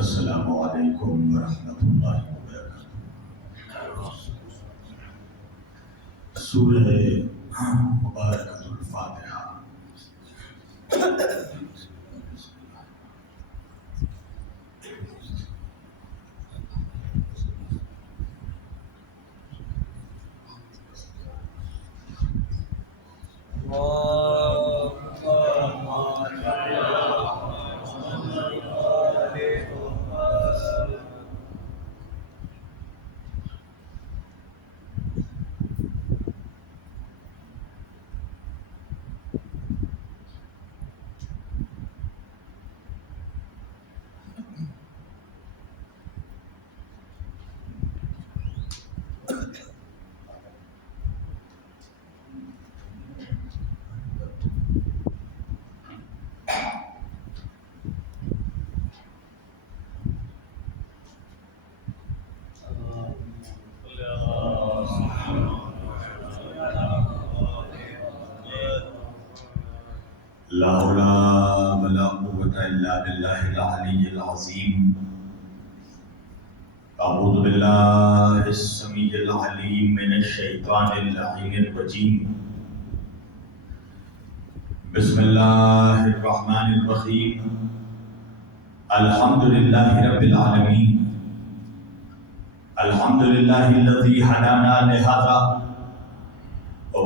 السلام علیکم ورحمۃ اللہ وبرکاتہ۔ سورہ مبارکۃ الفاتحہ۔ لا حول ولا قوة إلا بالله العلي العظيم۔ أعوذ بالله السميع العليم من الشيطان اللعين الرجيم۔ بسم الله الرحمن الرحيم۔ الحمد لله رب العالمين، الحمد لله الذي هدانا لهذا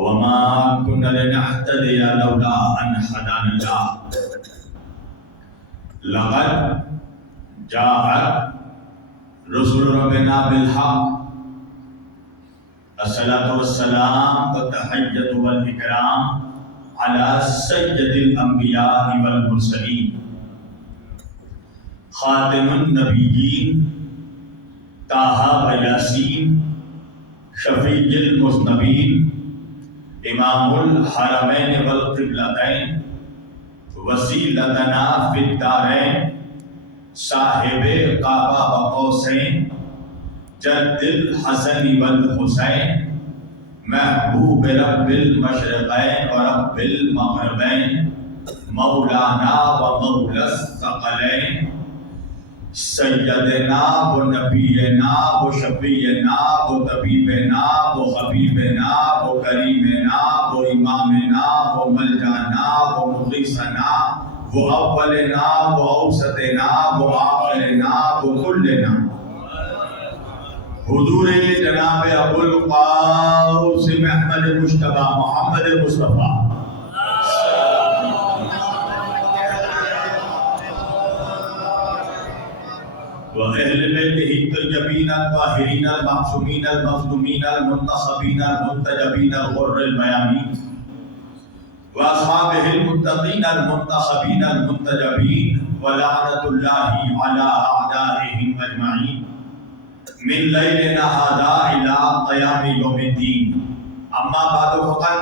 وما كنا لنهتدي لولا أن هدانا الله۔ لقد جاءت رسل ربنا بالحق۔ الصلاة والسلام والتحية والإكرام على سيد الأنبياء والمرسلين، خاتم النبيين طه وياسين، شفيع المذنبين، امام الحرمین والقبلتین، وسیلتنا فی الدارین، صاحب کعبہ و قوسین، جد الحسن والحسین، محبوب رب المشرقین و رب المغربین، مولانا و مولا الثقلین، سیدنا و نبینا و شفیعنا و طبیبنا و حبیبنا و کریمنا و امامنا و ملجانا و مغیثنا و اولنا و اوسطنا و آخرنا و کلنا، حضور جناب ابو القاسم احمد مجتبی محمد مصطفیٰ وأهل بيته الطيبين الطاهرين المعصومين المظلومين المنتخبين المنتجبين الغر الميامين، وأصحابه المتقين المنتخبين المنتجبين، ولعنة الله على أعدائهم أجمعين من ليلنا هذا إلى قيام يوم الدين۔ أما بعد فقد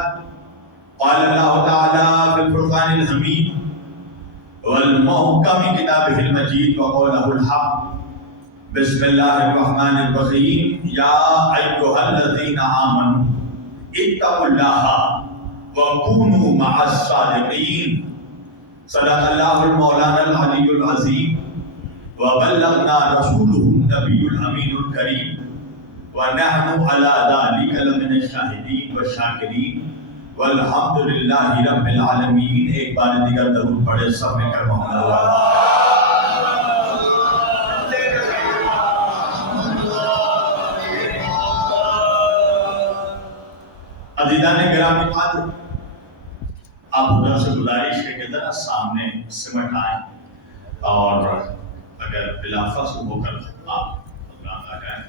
قال الله تعالى في الفرقان الحميد والمحكم كتابه المجيد وقوله الحق، بسم الله الرحمن الرحيم، يا أيها الذين آمنوا اتقوا الله وكونوا مع الصادقين۔ صدق الله المولانا العلي العظيم، وبلغنا رسوله النبي الأمين الكريم، ونحن على ذلك لمن الشاهدين والشاكرين، والحمد لله رب العالمين۔ ایک بار دیگر درود پڑھے سب میں کر محمد وعلا۔ عزیزان گرامی قدر، آپ خدا سے گزارش ہے کہ ذرا سامنے سمٹ آئیں اور اگر بلا فصل ہو کر آپ آ جائیں۔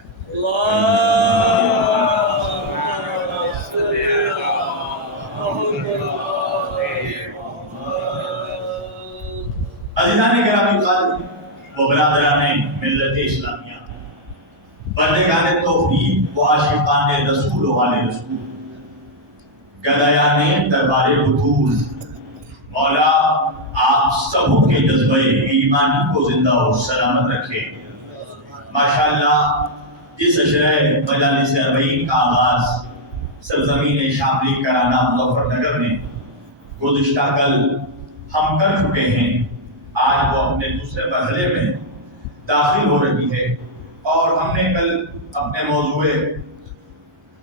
عزیزان گرامی قدر و برادران ملت اسلامیہ، بندگان توحید و عاشقان رسول و آل رسول، گدایان دربار بطول، مولا آپ سبوں کے جذبہ ایمان کو زندہ و سلامت رکھے۔ ماشاءاللہ جس اشرہ مجالس اربعین کا آغاز سرزمین شاملی کرانہ مظفر نگر میں گزشتہ کل ہم کر چکے ہیں، آج وہ اپنے دوسرے مرحلے میں داخل ہو رہی ہے، اور ہم نے کل اپنے موضوع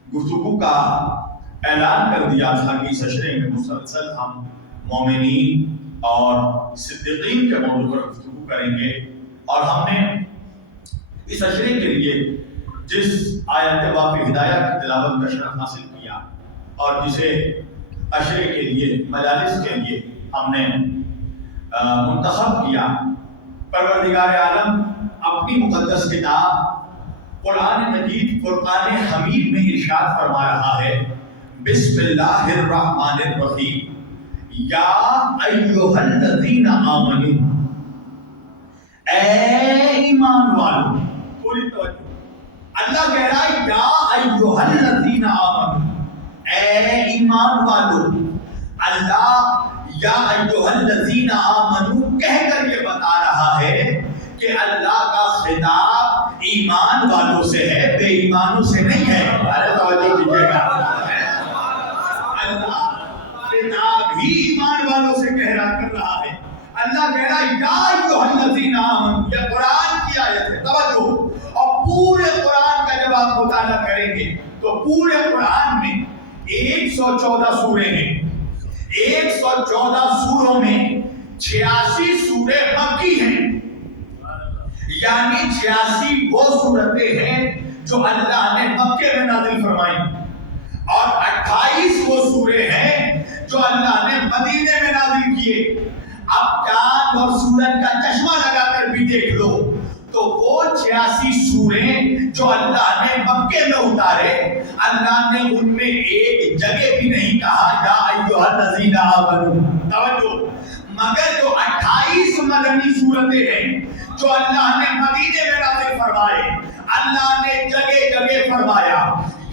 گفتگو کا اعلان کر دیا تھا کہ اس اشرے میں مسلسل ہم مومنین اور صدیقین کے موضوع پر گفتگو کریں گے، اور ہم نے اس اشرے کے لیے جس آیت باب ہدایہ کی تلاوت کا شرف حاصل کیا اور جسے اشرے کے لیے مجالس کے لیے ہم نے منتخب کیا، پروردگار عالم اپنی مقدس کتاب قرآن مجید فرقان حمید میں ارشاد فرما رہا ہے، بسم اللہ الرحمن الرحیم، یا ایھا الذین آمنوا، اے ایمان والو، پوری توجہ، اللہ کہہ رہا ہے یا ایھا الذین آمنوا، اے ایمان والو۔ اللہ یا ایھا الذین آمنوا کہہ کر یہ بتا رہا ہے کہ اللہ کا خطاب ایمان والوں سے ہے، بے ایمانوں سے نہیں ہے۔ ارے توجہ دیجیے گا، اللہ خطاب ہی ایمان والوں سے کر رہا ہے۔ اللہ کہہ رہا ہے یا ایھا الذین آمنوا، یہ قرآن کی آیت ہے، توجہ۔ اور پورے قرآن کا جب آپ مطالعہ کریں گے تو پورے قرآن میں 114 سورے ہیں، 114 سوروں میں 86 سورے مکی ہیں، یعنی 86 وہ سورتیں ہیں جو اللہ نے مکے میں نازل فرمائی، اور 28 وہ سورے ہیں جو اللہ نے مدینے میں نازل کیے۔ اب چاند اور سورج کا چشمہ لگا کر بھی دیکھ لو تو وہ 86 سوریں جو اللہ نے مکے میں اتارے، اللہ نے ان میں ایک جگہ بھی نہیں کہا یا ایھا الذین آمنوا، توجہ، مگر جو 28 مدنی سورتیں ہیں جو اللہ نے مدینے میں نازل فرمائے، اللہ نے جگہ جگہ فرمایا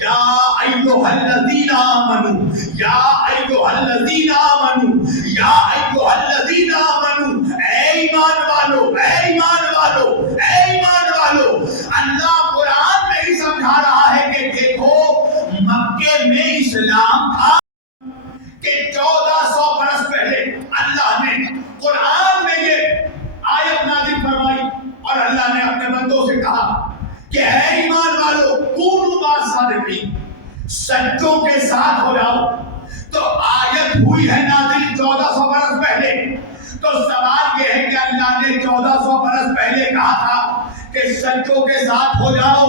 یا ایھا الذین آمنوا، یا ایھا الذین آمنوا، یا ایھا الذین آمنوا، اے ایمان والو، اے ایمان والو، اے ایمان والو۔ اللہ قرآن میں ہی سمجھا رہا ہے کہ دیکھو مکے میں اسلام تھا کہ 1400 برس پہلے اللہ نے قرآن میں یہ آیت نازل فرمائی، اور اللہ نے اپنے بندوں سے کہا کہ اے ایمان والو کونوا مع الصادقین، سچوں کے ساتھ ہو جاؤ۔ تو آیت ہوئی ہے نازل 1400 برس پہلے، تو سوال یہ ہے کہ اللہ نے 1400 برس پہلے کہا تھا کہ سچوں کے ساتھ ہو جاؤ،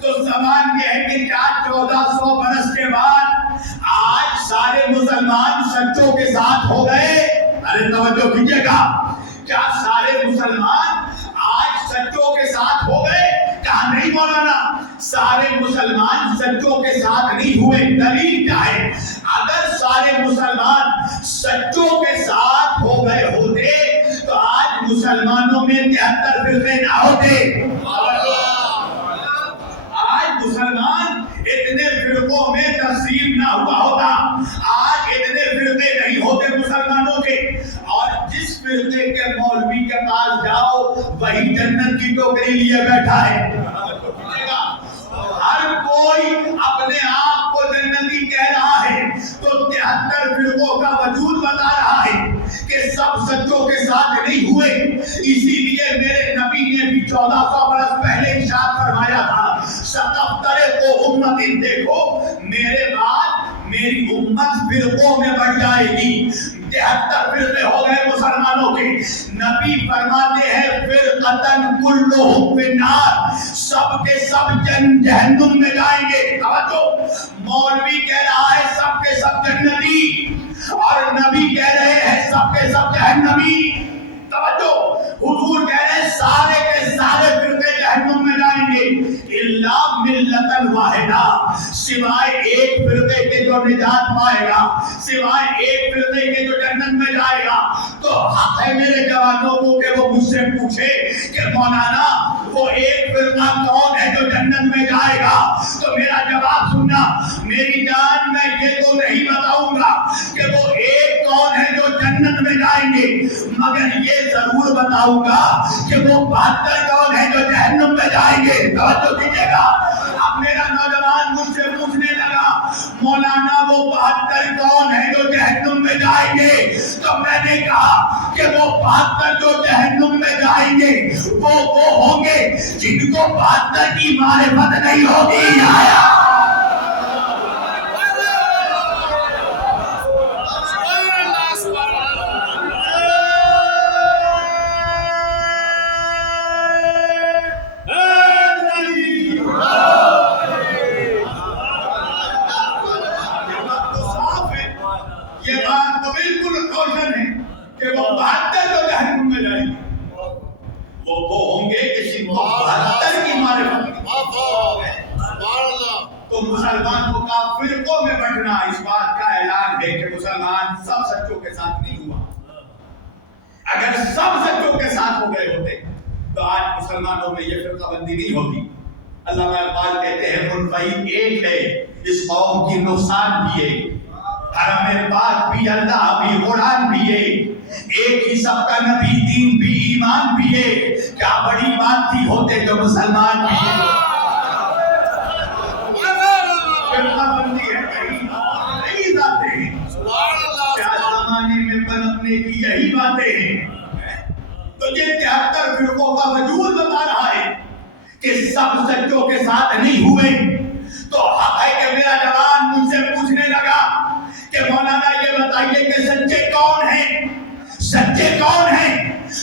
تو سوال یہ ہے کہ کیا 1400 برس کے بعد آج سارے مسلمان سچوں کے ساتھ ہو گئے؟ ارے توجہ کیجیے گا، کیا سارے مسلمان آج سچوں کے ساتھ ہو گئے؟ کہا نہیں مولانا، سارے مسلمان سچوں کے ساتھ نہیں ہوئے۔ دلیل کیا ہے؟ اگر سارے مسلمان سچوں کے ساتھ ہو گئے ہوتے تو آج مسلمانوں میں 73 فرقے نہ ہوتے، آج مسلمان اتنے فرقوں میں تقسیم نہ ہوا ہوتا، آج اتنے فرقے نہیں ہوتے مسلمانوں کے۔ اور جس فرقے کے مولوی کے پاس جاؤ وہی جنت کی ٹوکری لیے بیٹھا ہے، ہر کوئی اپنے آپ کو جنتی کہہ رہا ہے، تو 73 فرقوں کا وجود بتا رہا ہے کہ سب سچوں کے ساتھ نہیں ہوئے۔ اسی لیے میرے نبی نے بھی 1400 برس پہلے ارشاد فرمایا تھا، ستفترق امت، دیکھو میرے بعد میری امت فرقوں میں بڑھ جائے گی۔ 73 فرقے ہو گئے مسلمانوں کے، نبی فرماتے ہیں فرقتن کلہم فی النار، سب کے سب جہنم میں جائیں گے۔ توجہ، مولوی کہہ رہا ہے سب کے سب جنتی، اور نبی کہہ رہے ہیں سب کے سب جہنمی۔ توجہ، حضور کہہ رہے ہیں سارے کے سارے فرقے جہنم میں جائیں گے، الا ملۃ واحدہ، سوائے ایک فرقے کے جو نجات پائے گا، سوائے ایک فرقے کے جو جنت میں جائے گا۔ تو حق ہے میرے جوانوں کو کہ وہ مجھ سے پوچھے کہ مولانا وہ ایک فرقہ کون ہے جو جنت میں جائے گا؟ تو میرا جواب سننا، میری جان میں یہ تو نہیں بتاؤں گا کہ وہ ایک کون ہے جو جنت میں جائیں گے، مگر یہ ضرور بتاؤں گا کہ وہ 72 کون ہے جو جہنم میں جائیں گے۔ توجہ کیجیے گا۔ اب میرا نوجوان مجھ سے پوچھنے لگا مولانا وہ 72 کون ہے جو جہنم میں جائیں گے؟ تو میں نے کہا کہ وہ 72 جو جہنم میں جائیں گے وہ ہوں جن کو بہتر کی معرفت نہیں ہوگی. آیا مسلمان کو فرقوں میں بٹنا اس بات کا اعلان ہے کہ مسلمان سب سچوں کے ساتھ نہیں ہوا. اگر سب سچوں کے ساتھ ہو گئے ہوتے تو آج مسلمانوں میں یہ فرقہ بندی نہیں ہوتی. علامہ اقبال کہتے ہیں منفعل ایک ہے اس قوم کی نقصان بھی ہے. حرم پاک بھی اللہ بھی قرآن بھی ہے. ایک ہی سب کا نبی دین بھی ایمان بھی ہے. کیا بڑی بات تھی ہوتے جو مسلمان بھی ہے. کی یہی باتیں ہیں. تو یہ 73 فرقوں کا وجود بتا رہا ہے کہ سب سچوں کے ساتھ نہیں ہوئے. تو حق ہے کہ میرا جوان مجھ سے پوچھنے لگا کہ مولانا یہ بتائیے کہ سچے کون ہیں, سچے کون ہیں.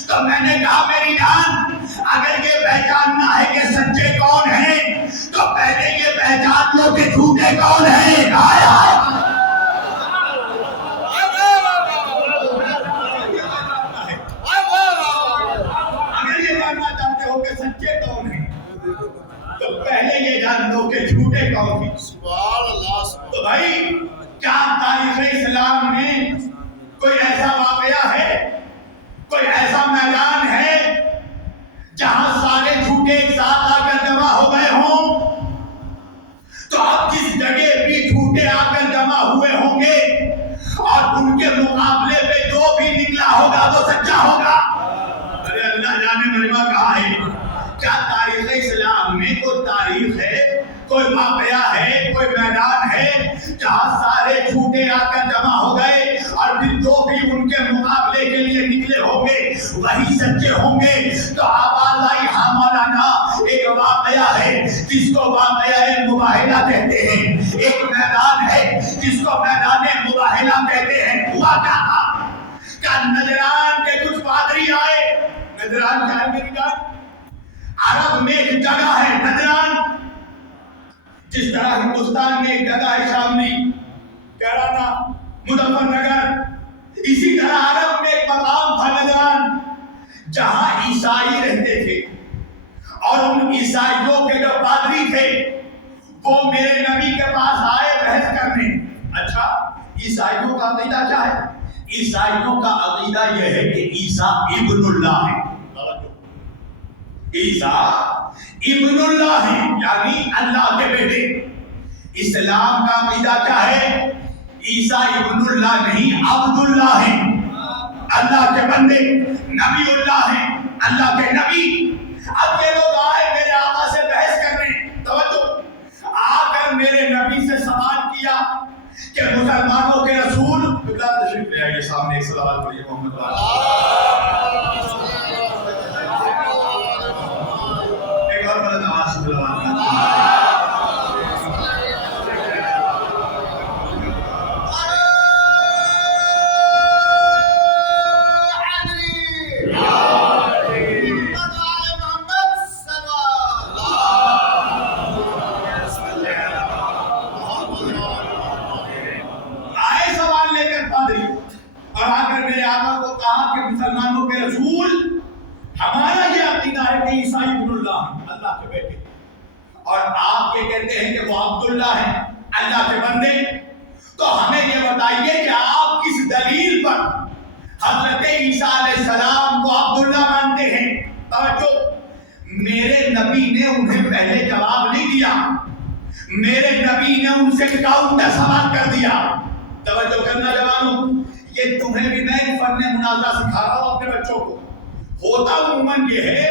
تو میں نے کہا میری جان اگر یہ پہچاننا ہے کہ سچے کون ہیں تو پہلے یہ پہچان لو کہ جھوٹے کون ہیں. آیا سچے کون ہیں تو پہلے یہ جان لو کہ جھوٹے کون ہیں. تو بھائی کیا تاریخ اسلام میں کوئی ایسا واقعہ ہے, کوئی ایسا میدان ہے جہاں سارے جھوٹے ایک ساتھ آ کر جمع ہو گئے ہوں؟ تو اب جس جگہ بھی جھوٹے آ کر جمع ہوئے ہوں گے اور ان کے مقابلے پہ جو بھی نکلا ہوگا وہ سچا ہوگا. ارے اللہ جانے مجمع کہا ہے. کیا تاریخ اسلام میں کوئی تاریخ ہے, کوئی واقعہ ہے, کوئی میدان ہے جہاں سارے جھوٹے آ کر جمع ہو گئے اور پھر جو بھی ان کے مقابلے کے لیے نکلے ہوں گے وہی سچے ہوں گے؟ تو آواز آئی ہاں مولانا ایک واقعہ ہے جس کو واقعہ مباہلہ کہتے ہیں, ایک میدان ہے جس کو میدان مباہلہ کہتے ہیں. ہوا کیا تھا کہ نجران کے کچھ پادری آئے. نجران کیا ہے میری جان؟ عرب میں ایک جگہ ہے نجران. جس طرح ہندوستان میں ایک جگہ ہے شاملی, کیرانا, مظفر نگر, اسی طرح عرب میں ایک مقام تھا نجران جہاں عیسائی رہتے تھے. اور ان عیسائیوں کے جو پادری تھے وہ میرے نبی کے پاس آئے بحث کرنے. اچھا عیسائیوں کا عقیدہ کیا ہے؟ عیسائیوں کا عقیدہ یہ ہے کہ عیسیٰ ابن اللہ ہے. عیسیٰ ابن اللہ ہے یعنی اللہ کے بیٹے. اسلام کا عقیدہ کیا ہے؟ عیسیٰ ابن اللہ نہیں عبد اللہ ہے, اللہ کے بندے, نبی اللہ ہے, اللہ کے نبی. اب یہ لوگ آئے میرے آقا سے بحث کرنے. توجہ, آ کر میرے نبی سے سوال کیا کہ مسلمانوں کے رسول تشریف لے آئیے سامنے, ایک صلوات پڑھیے محمد مسلمانوں کے رسول ہمارا یہ عقیدہ ہے کہ عیسیٰ ابن اللہ اللہ کے بیٹے, اور آپ یہ کہتے ہیں کہ وہ عبداللہ ہیں اللہ کے بندے. تو ہمیں یہ بتائیے کہ آپ کس دلیل پر حضرت عیسیٰ علیہ السلام کو عبداللہ مانتے ہیں؟ توجہ, میرے نبی نے انہیں پہلے جواب نہیں دیا, میرے نبی نے ان سے کاؤنٹر سوال کر دیا. توجہ کرنا جوانوں, یہ تمہیں بھی میں فن مناظرہ سکھا رہا ہوں اپنے بچوں کو. ہوتا عموماً یہ ہے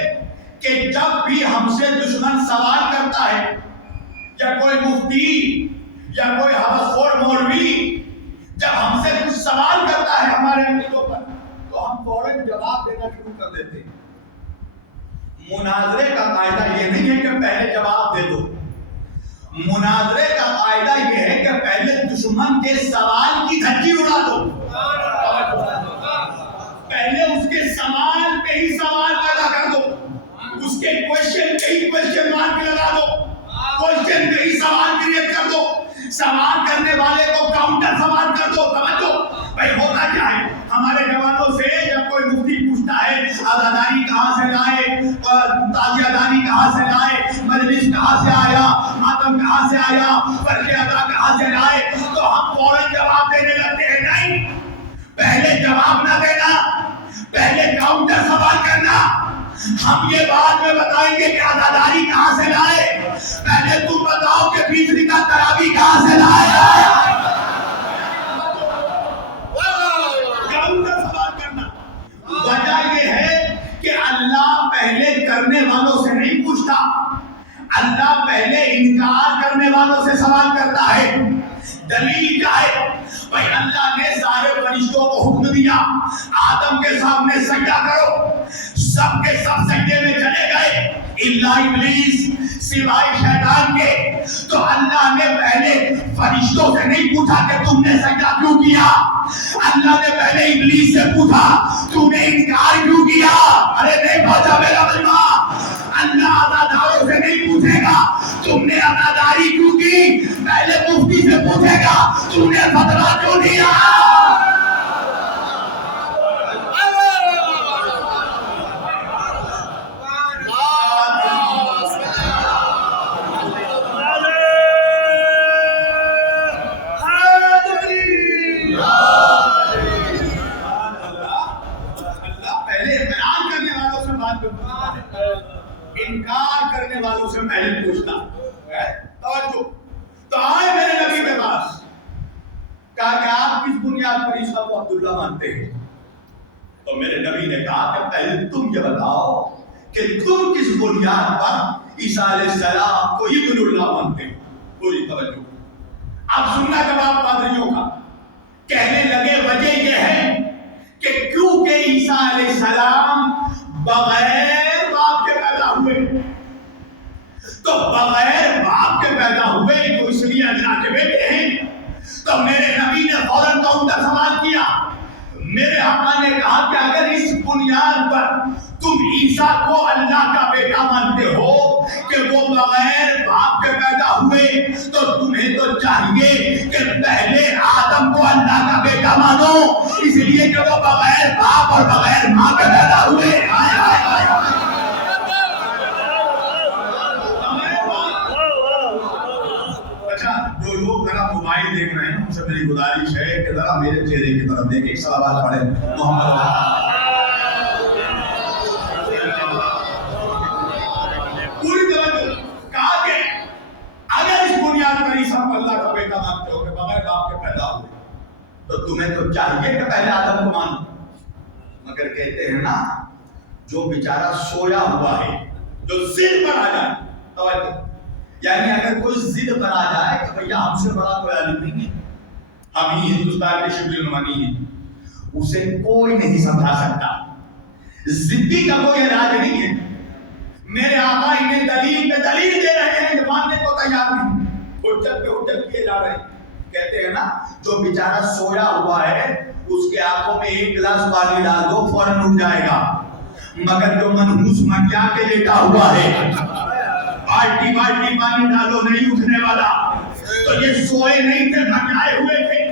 کہ جب بھی ہم سے دشمن سوال کرتا ہے یا کوئی مفتی یا کوئی حوث خور مولوی جب ہم سے کچھ سوال کرتا ہے ہمارے عقیدوں پر تو ہم فوراً جواب دینا شروع کر دیتے ہیں. مناظرے کا قاعدہ یہ نہیں ہے کہ پہلے جواب دے دو. مناظرے کا قاعدہ یہ ہے کہ پہلے دشمن کے سوال کی دھجی اڑا دو. پہلے اس کے سوال پہ ہی سوال پیدا کر دو. اس کے کوشچن پہ ہی کوشچن مارک لگا دو. کوشچن پہ ہی سوال کریٹ کر دو. سوال کرنے والے کو کاؤنٹر سوال کر دو. توجہ بھائی ہوتا کیا ہے ہمارے جوانوں سے جب کوئی مفتی پوچھتا ہے آزاداری کہاں سے لائے, تازیہ داری کہاں سے لائے, مجلس کہاں سے آیا, ماتم کہاں سے آیا, فرق ادا کہاں سے لائے, تو ہم فوراً جواب دینے لگتے ہیں. نہیں, پہلے جواب نہ دینا, پہلے کاؤنٹر سوال کرنا. ہم یہ بعد میں بتائیں گے کہ آزاداری کہاں سے لائے, پہلے تم بتاؤ کہ فیصدی کا تراویح کہاں سے لائے. وجہ یہ ہے کہ اللہ پہلے کرنے والوں سے نہیں پوچھتا, اللہ پہلے انکار کرنے والوں سے سوال کرتا ہے. دلیل کیا ہے بھائی؟ اللہ نے سارے فرشتوں کو حکم دیا آدم کے سامنے سجدہ کرو, سب کے سب سجدے میں چلے گئے الا ابلیس, سوائے شیطان کے. تو اللہ نے پہلے فرشتوں سے نہیں پوچھا کہ تم نے سجدہ کیوں کیا, اللہ نے پہلے ابلیس سے پوچھا تو نے انکار کیوں کیا. ارے نہیں پہنچا میرا مجمع. اللہ عزاداروں سے نہیں پوچھے گا تم نے عزاداری کیوں کی, پہلے مفتی سے پوچھے گا تم نے فتویٰ کیوں دیا. انکار کرنے والوں سے پہلے پوچھتا. تو آئے میرے نبی کے پاس, کہا کہ آپ کس بنیاد پر عیسیٰ کو عبداللہ مانتے ہیں؟ تو میرے نبی نے کہا کہ پہلے تم یہ بتاؤ کہ تم کس بنیاد پر عیسیٰ علیہ السلام کو ابن اللہ مانتے ہیں. پوری توجہ. اب سننا جواب پادریوں کا. کہنے لگے وجہ یہ ہے کہ کیونکہ عیسیٰ علیہ السلام بغیر باپ کے پیدا ہوئے, تو بغیر باپ کے پیدا ہوئے تو اس لیے اللہ کے بیٹے ہیں. تو میرے نبی نے فوراً کاؤنٹر سوال کیا. میرے آقا نے کہا کہ اگر اس بنیاد پر تم عیسیٰ کو اللہ کا بیٹا مانتے ہو کہ وہ بغیر باپ کے پیدا ہوئے, تو تمہیں تو چاہیے کہ پہلے آدم کو اللہ کا بیٹا مانو, اس لیے کہ وہ بغیر باپ اور بغیر ماں کے پیدا ہوئے. جو لوگ ذرا موبائل دیکھ رہے ہیں ان سے میری گزارش ہے کہ ذرا میرے چہرے کی طرف دیکھیں, صلوات پڑھیں محمد. پوری توجہ. کہا کہ اگر اس بنیاد پر عیسیٰ کو اللہ کا بیٹا مانتے ہو کہ بغیر باپ کے پیدا ہوئے, تو تمہیں تو چاہیے کہ پہلے آدم کو مانو. مگر کہتے ہیں نا جو بیچارہ سویا ہوا ہے, جو ضد پر آ جائے. توجہ, یعنی اگر کوئی ضد پر آ جائے کہ بھیا ہم سے بڑا کوئی عالم نہیں ہے, ہم ہی ہندوستان کے شبلی نمانی ہیں, اسے کوئی نہیں سمجھا سکتا. ضدی کا کوئی علاج نہیں ہے. میرے آقا انہیں دلیل پہ دلیل دے رہے ہیں, ماننے کو تیار نہیں, حجت پہ حجت کیے جا رہے ہیں. کہتے ہیں نا جو بیچارہ سویا ہوا ہے اس کے آنکھوں میں ایک گلاس پانی ڈال دو فوراً اٹھ جائے گا, مگر جو منحوس منجا کے لیٹا ہوا ہے بالٹی پانی ڈالو نہیں اٹھنے والا. تو یہ سوئے نہیں تھے, منجائے ہوئے تھے.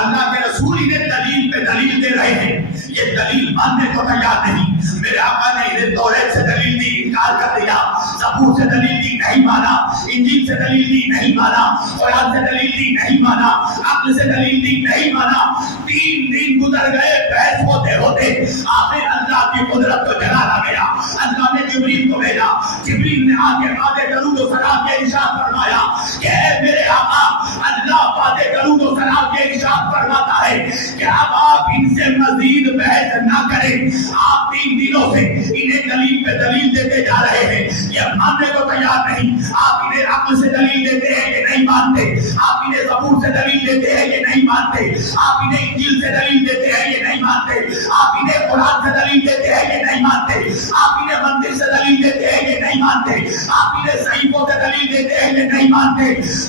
اللہ کے رسول انہیں دلیل پہ دلیل دے رہے ہیں, یہ دلیل ماننے کو تیار نہیں. میرے آقا نے انہیں توریت سے دلیل دی, انکار کر دیا. زبور سے دلیل دی, نہیں مانا. انجیل سے دلیل دی, نہیں مانا. قرآن سے دلیل دی, نہیں مانا. عقل سے دلیل دی, نہیں مانا. 3 دن گزر گئے بحث ہوتے ہوتے, آخر اللہ کی قدرت کو جلال آ گیا. اللہ نے جبریل کو بھیجا. جبریل نے آ کے باتیں درود و سلام کے ارشاد فرمایا کہ اے میرے آقا, اللہ باتیں درود و سلام کے ارشاد فرماتا ہے کہ اب آپ ان سے مزید بحث نہ کریں. آپ 3 دنوں سے انہیں دلیل پہ دلیل دیتے جا رہے ہیں, یہ ماننے کو تیار نہیں. آپ انہیں عقل سے دلیل دیتے ہیں, یہ نہیں مانتے. آپ انہیں زبور سے دلیل دیتے ہیں, یہ نہیں مانتے. آپ انہیں انجیل سے دلیل دیتے ہیں, یہ نہیں مانتے. آپ انہیں قرآن سے دلیل دیتے ہیں کہ نہیں مانتے، عقیدے مندر سے دلیل دیتے ہیں کہ نہیں مانتے، عقیدے صحیفوں سے دلیل دیتے ہیں کہ نہیں مانتے،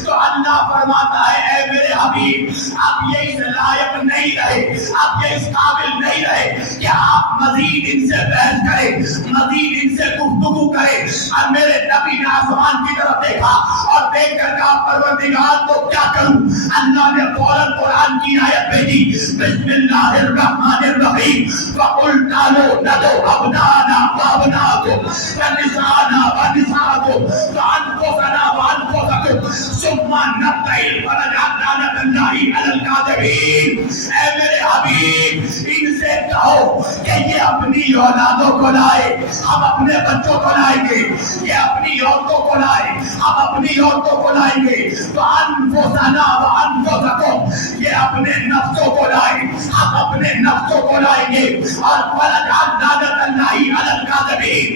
تو اللہ فرماتا ہے اے میرے حبیب اب یہ اس لائق نہیں رہے، اب یہ اس قابل نہیں رہے کہ آپ مزید ان سے بحث کریں، مزید ان سے گفتگو کریں۔ اور میرے نبی نے آسمان کی طرف دیکھا اور دیکھ کر کہا پروردگار تو کیا کروں؟ اللہ نے فوراً قرآن کی آیت بھیجی، بسم اللہ الرحمن الرحیم، وَقُلْ تَعَالَوْا نَدْعُ أَبْنَاءَنَا وَأَبْنَاءَكُمْ وَنِسَاءَنَا وَنِسَاءَكُمْ وَأَنفُسَنَا وَأَنفُسَكُمْ ثُمَّ نَبْتَهِلْ فَنَجْعَلْ لَعْنَتَ اللَّهِ عَلَى الْكَاذِبِينَ۔ اے میرے حبیب ان سے کہو کہ یہ اپنی اولادوں کو لائے، ہم اپنے بچوں کو لائیں گے، یہ اپنی عورتوں کو لائے، ہم اپنی عورتوں کو لائیں گے، وَأَنفُسَنَا وَأَنفُسَكُمْ یہ اپنے نفسوں کو لائیں، ہم اپنے نفسوں کو لائیں گے، اور فَنَجْعَلْ لَعْنَتَ اللَّهِ عَلَى الْكَاذِبِينَ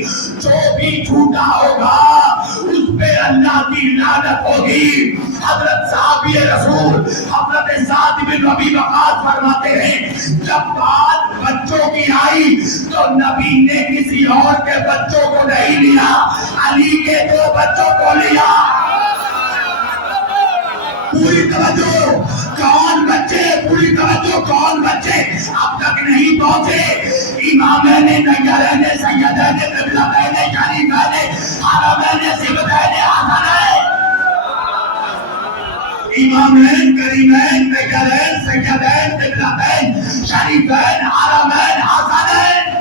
جو بھی جھوٹا ہوگا اس پہ اللہ کی لعنت ہوگی۔ حضرت صحابی رسول حضرت سعد بن ربیع وقاص فرماتے ہیں جب بات بچوں کی آئی تو نبی نے کسی اور کے بچوں کو نہیں لیا، علی کے دو بچوں کو لیا۔ پوری توجہ، کون بچے؟ پوری توجہ، کون بچے اب تک نہیں پہنچے؟ امامین نگرین سیدین قبلتین شریفین حرمین سبتین حسنین، امامین کریمین نگرین سیدین قبلتین شریفین حرمین حسنین۔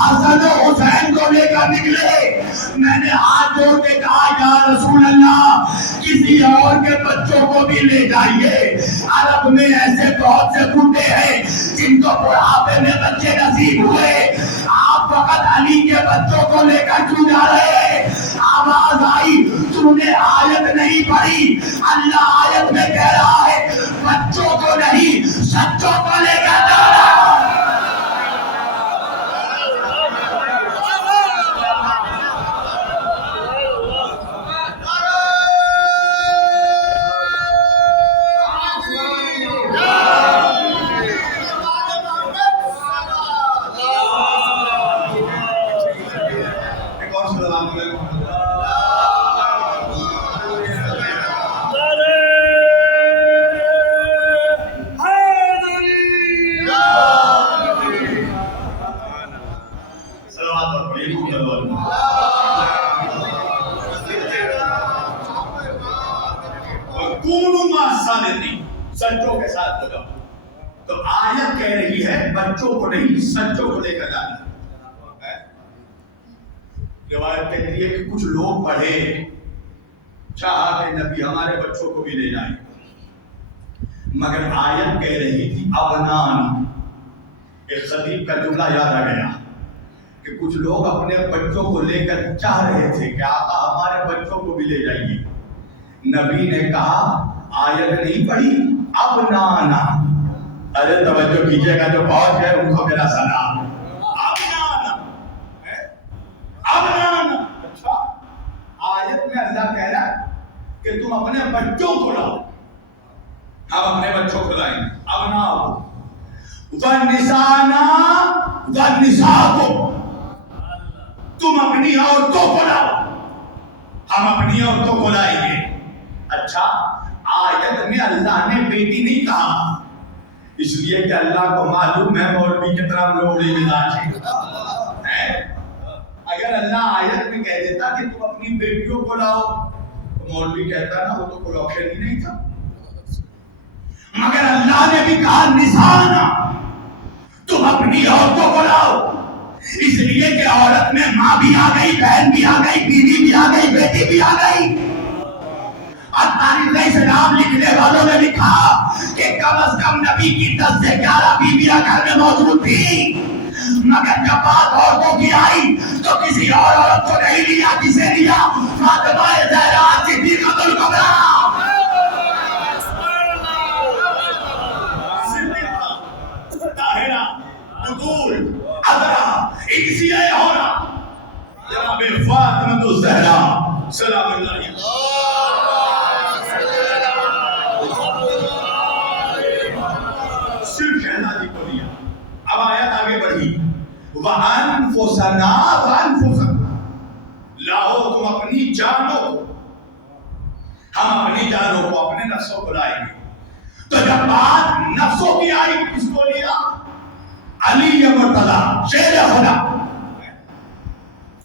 حسن و حسین کو لے کر نکلے، میں نے ہاتھ جوڑ کے کہا یا رسول اللہ کسی اور کے بچوں کو بھی لے جائیے، عرب میں ایسے بہت سے بوڑھے ہیں جن کو بڑھاپے میں بچے نصیب ہوئے، آپ فقط علی کے بچوں کو لے کر کیوں جا رہے؟ آواز آئی تم نے آیت نہیں پڑھی، اللہ آیت میں کہہ رہا ہے بچوں کو نہیں سچوں کو لے کر جا رہا ہے۔ سچوں کے ساتھ ہو جاؤ، تو آیت کہہ رہی ہے بچوں کو نہیں سچوں کو لے کر جانا۔ روایت کہتی ہے کہ کچھ لوگ پڑھے چاہا کہ نبی ہمارے بچوں کو بھی لے جائیں، مگر آیت کہہ رہی تھی ابنان۔ ایک خطیب کا جملہ یاد آ گیا کہ کچھ لوگ اپنے بچوں کو لے کر چاہ رہے تھے کہ آقا ہمارے بچوں کو بھی لے جائیے، نبی نے کہا آیت نہیں پڑھی ابنانا۔ ارے توجہ کیجئے گا جو پہنچ گئے ان کو میرا سلام۔ ابنانا، ابنانا، اچھا آیت میں اللہ کہہ رہا ہے کہ تم اپنے بچوں کو لاؤ، ہم اپنے بچوں کو لائیں گے۔ ابناؤ وَالنِّسَانَا وَالنِّسَاءَكُمْ تم اپنی عورتوں کو لاؤ، ہم اپنی عورتوں کو لائیں گے۔ اچھا آیت میں اللہ نے بیٹی نہیں کہا، اس لیے کہ اللہ کو معلوم ہے مولوی کی طرح لوڑی مزاج ہے۔ اگر اللہ آیت میں کہہ دیتا کہ تم اپنی بیٹیوں کو لاؤ تو مولوی کہتا نا وہ تو کوئی آپشن ہی نہیں تھا، مگر اللہ نے بھی کہا نسانا تم اپنی عورتوں کو لاؤ، اس لیے کہ عورت میں ماں بھی آ گئی، بہن بھی آ گئی، بیوی بھی آ گئی، بیٹی بھی آ گئی۔ اور تاریخ اسلام لکھنے والوں نے لکھا کہ کم از کم نبی کی 10 سے 11 بیویاں گھر میں موجود تھی، مگر جب بات عورتوں کی آئی تو کسی اور عورت کو نہیں لیا، کسے لیا؟ فاطمہ زہرا صدیقۃ الکبریٰ، طاہرہ، بطول، عذرا، انسیہ ہونا، جناب فاطمہ الزہرا سلام اللہ علیہ۔ صرف شہزادی کو لیا۔ اب آیت آگے بڑھی وَأَنفُسَنَا وَأَنفُسَكُمْ، لاؤ تم اپنی جانوں کو، ہم اپنی جانوں کو، اپنے نفسوں کو لائیں گے. تو جب بات نفسوں کی آئی، کس کو لیا؟ علی مرتضی شیر خدا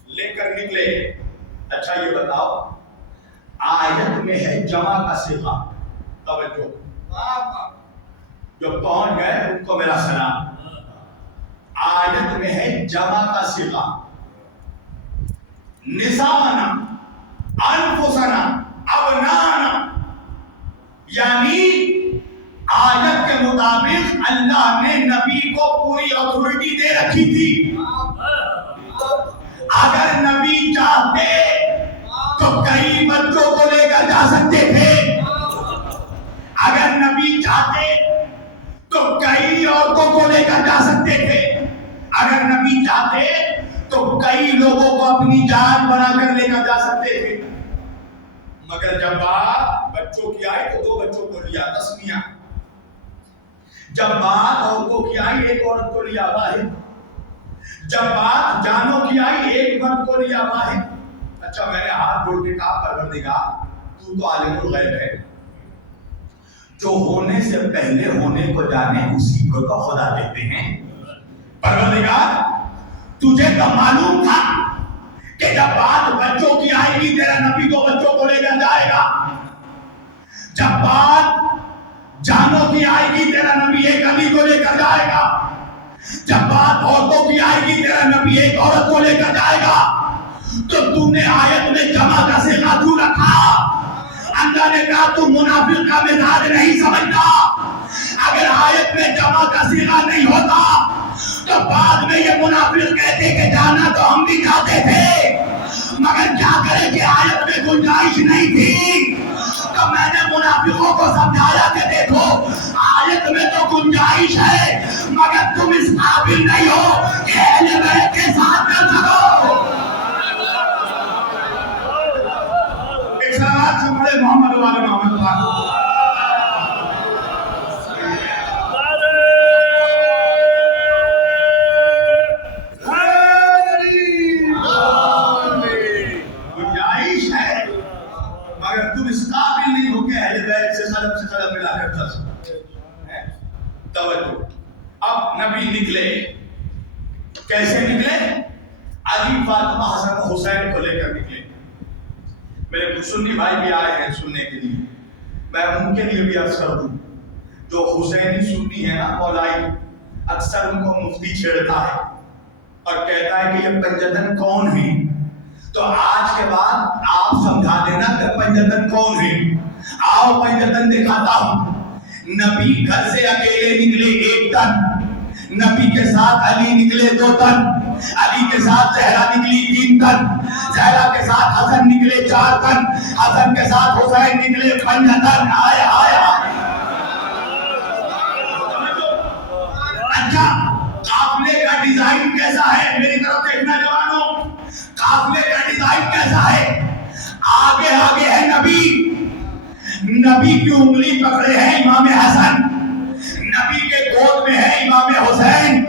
لے کر نکلے. اچھا یہ بتاؤ، آیت میں ہے جمع کا صیغہ، توجہ، جو پہنچ گئے ان کو میرا سلام. آیت میں ہے جمع کا صیغہ، نساءنا، انفسنا، ابنانا، یعنی آیت کے مطابق اللہ نے نبی کو پوری اتھارٹی دے رکھی تھی. اگر نبی چاہتے تو کئی بچوں کو لے کر جا سکتے تھے، اگر نبی چاہتے تو کئی عورتوں کو لے کر جا سکتے تھے، اگر نبی چاہتے تو کئی لوگوں کو اپنی جان بنا کر لے کر جا سکتے تھے. مگر جب بات بچوں کی آئی تو 2 بچوں کو لیا، تسمیہ. جب بات عورتوں کی آئی، 1 عورت کو لیا، واحد. جب بات جانوں کی آئی، 1 مرد کو لیا، واحد. اچھا میں نے ہاتھ جوڑ کے کہا پروردگار تو عالم الغیب ہے، جو ہونے سے پہلے ہونے کو جانے اسی کو تو خدا کہتے ہیں. پروردگار تجھے تو معلوم تھا کہ جب بات بچوں کی آئے گی تیرا نبی کو بچوں کو لے کر جائے گا، جب بات جانوں کی آئے گی تیرا نبی 1 علی کو لے کر جائے گا، جب بات عورتوں کی آئے گی تیرا نبی 1 عورت کو لے کر جائے گا. تو تم نے آیت میں جمع کا صیغہ کیوں رکھا؟ اللہ نے کہا تم منافق کا مزاج نہیں سمجھتا. اگر آیت میں جمع کا صیغہ نہیں ہوتا تو بعد میں یہ منافق کہتے کہ جانا تو ہم بھی جاتے تھے، مگر کیا کرے کہ آیت میں گنجائش نہیں تھی. تو میں نے منافقوں کو سمجھایا کہ دیکھو آیت میں تو گنجائش ہے، مگر تم اس قابل نہیں ہو کہ اہل بیت کے ساتھ کر سکو. ایک سلامات سے پڑھے محمد والے محمد والے. گنجائش ہے مگر تم اس قابل نہیں ہو کہ اہل بیت سے قدم ملا کر چل سکو. توجہ، اب نبی نکلے، کیسے نکلے؟ علی، فاطمہ، حسن و حسین کو لے کر نکلے. میرے کچھ سنی بھائی بھی آئے ہیں سننے کے لیے، میں ان کے لیے بھی عرض کر دوں. جو حسینی سنی ہے نا مولائی، اکثر ان کو مفتی چھیڑتا ہے اور کہتا ہے کہ یہ پنجتن کون ہیں. تو آج کے بعد آپ سمجھا دینا کہ پنجتن کون ہیں. آؤ پنجتن دکھاتا ہوں. نبی گھر سے اکیلے نکلے 1 تن، نبی کے ساتھ علی نکلے 2 تن، علی کے ساتھ زہرا نکلی 3 تن، زہرا کے ساتھ حسن نکلے 4 تن، حسن کے ساتھ حسین نکلے 5 تن. آئے آئے آئے. اچھا قافلے کا ڈیزائن کیسا ہے؟ میری طرف دیکھنا جوانوں، قافلے کا ڈیزائن کیسا ہے؟ آگے آگے ہے نبی، نبی کی انگلی پکڑے ہیں امام حسن، نبی کے گود میں ہے امام حسین،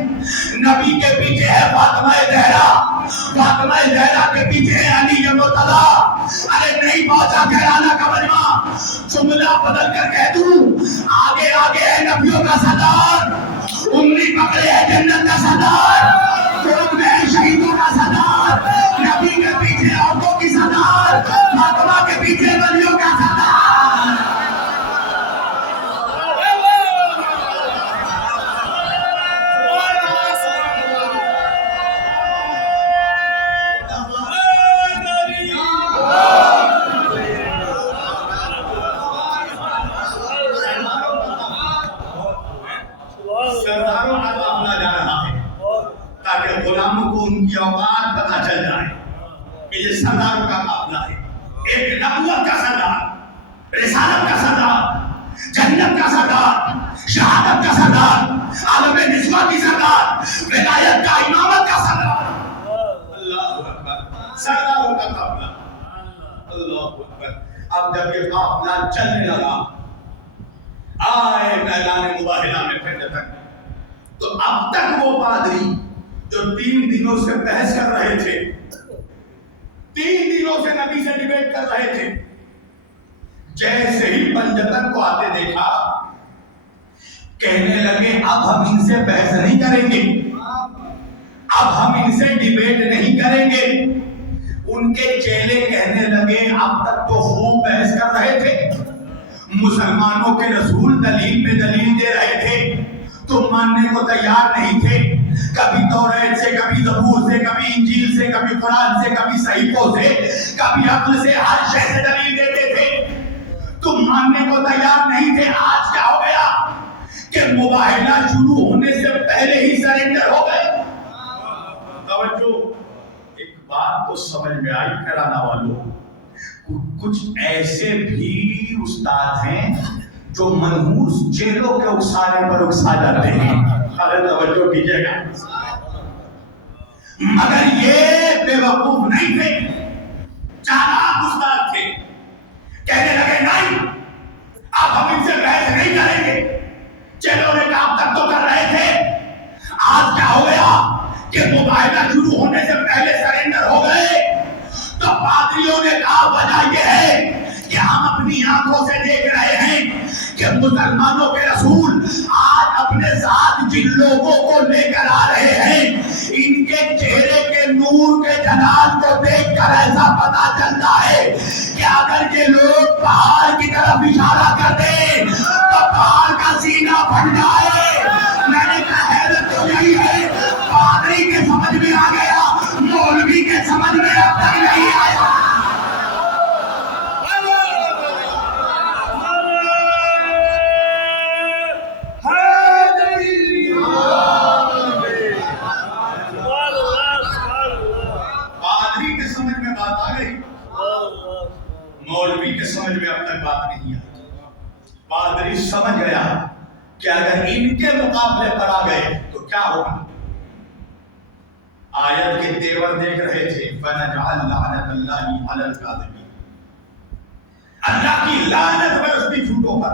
نبی کے پیچھے ہے فاطمہ زہرا، فاطمہ زہرا کے پیچھے ہے علی مرتضی. ارے نہیں پہنچا گھرانہ کا مجمع، جملہ بدل کر کہہ دوں، آگے آگے ہے نبیوں کا سردار، انگلی پکڑے ہے جنت کا سردار، گود میں ہے شہیدوں کا سردار، نبی کے پیچھے عورتوں کی سردار، فاطمہ کے پیچھے ولیوں کا سردار. سرداروں کا قافلہ جا رہا ہے تاکہ غلاموں کو ان کی اوقات پتہ چل جائے کہ یہ سرداروں کا قافلہ ہے. ایک نبوت کا سردار، رسالت کا سردار، جنت کا سردار، شہادت کا سردار، عالم نسواں کی سردار، ولایت کا، امامت کا سردار. اللہ اکبر. سرداروں کا قافلہ. اللہ اکبر. اب جب یہ قافلہ چلنے لگا، آئے میدان مباہلہ میں پھر تک، تو اب تک وہ پادری جو 3 دنوں سے بحث کر رہے تھے، 3 دنوں سے نبی سے ڈیبیٹ کر رہے تھے، جیسے ہی پنجتن کو آتے دیکھا کہنے لگے اب ہم ان سے بحث نہیں کریں گے، اب ہم ان سے ڈیبیٹ نہیں کریں گے۔ ان کے چیلے کہنے لگے اب تک تو خوب بحث کر رہے تھے، مسلمانوں کے رسول دلیل پہ دلیل دے رہے تھے، تم ماننے کو تیار نہیں تھے، کبھی توریت سے، کبھی زبور سے، کبھی انجیل سے، کبھی قرآن سے، کبھی صحیفوں سے، کبھی عقل سے، ہر شے سے دلیل دیتے تھے، تم ماننے کو تیار نہیں تھے۔ آج کیا ہو گیا کہ مباہلہ شروع ہونے سے پہلے ہی سرنڈر ہو گئے۔ توجہ، ایک بات تو سمجھ میں آئی کرانا والوں، کچھ ایسے بھی استاد ہیں جو منحوس چیلوں کے اکسانے پر اکسا جاتے ہیں، ارے توجہ کیجیے گا، مگر یہ بے وقوف نہیں تھے، چالاک استاد تھے، کہنے لگے نہیں اب ہم ان سے بحث نہیں کریں گے۔ چیلوں نے کہا اب تک تو کر رہے تھے، آج کیا ہو گیا کہ مباہلہ شروع ہونے سے پہلے سرنڈر ہو گئے۔ تو پادریوں نے کہا وجہ یہ ہے کہ ہم اپنی آنکھوں سے دیکھ رہے ہیں کہ مسلمانوں کے رسول آج اپنے ساتھ جن لوگوں کو لے کر آ رہے ہیں، ان کے چہرے کے نور کے جلال کو دیکھ کر ایسا پتا چلتا ہے کہ اگر یہ لوگ پہاڑ کی طرف اشارہ کر دیں تو پہاڑ کا سینہ پھٹ جائے۔ میں نے کہا حیرت تو یہی ہے، پادری کے سمجھ میں آ گیا، مولوی کے سمجھ میں اب تک نہیں آیا۔ پادری کے سمجھ میں بات آ گئی، مولوی کے سمجھ میں اب تک بات نہیں آئی۔ پادری سمجھ گیا کہ اگر ان کے مقابلے پر آ گئے تو کیا ہوگا۔ آیت کے تیور دیکھ رہے تھے، فَنَجْعَلْ لَعْنَتَ اللَّهِ عَلَى الْكَاذِبِينَ، اللہ کی لعنت برستی جھوٹوں پر،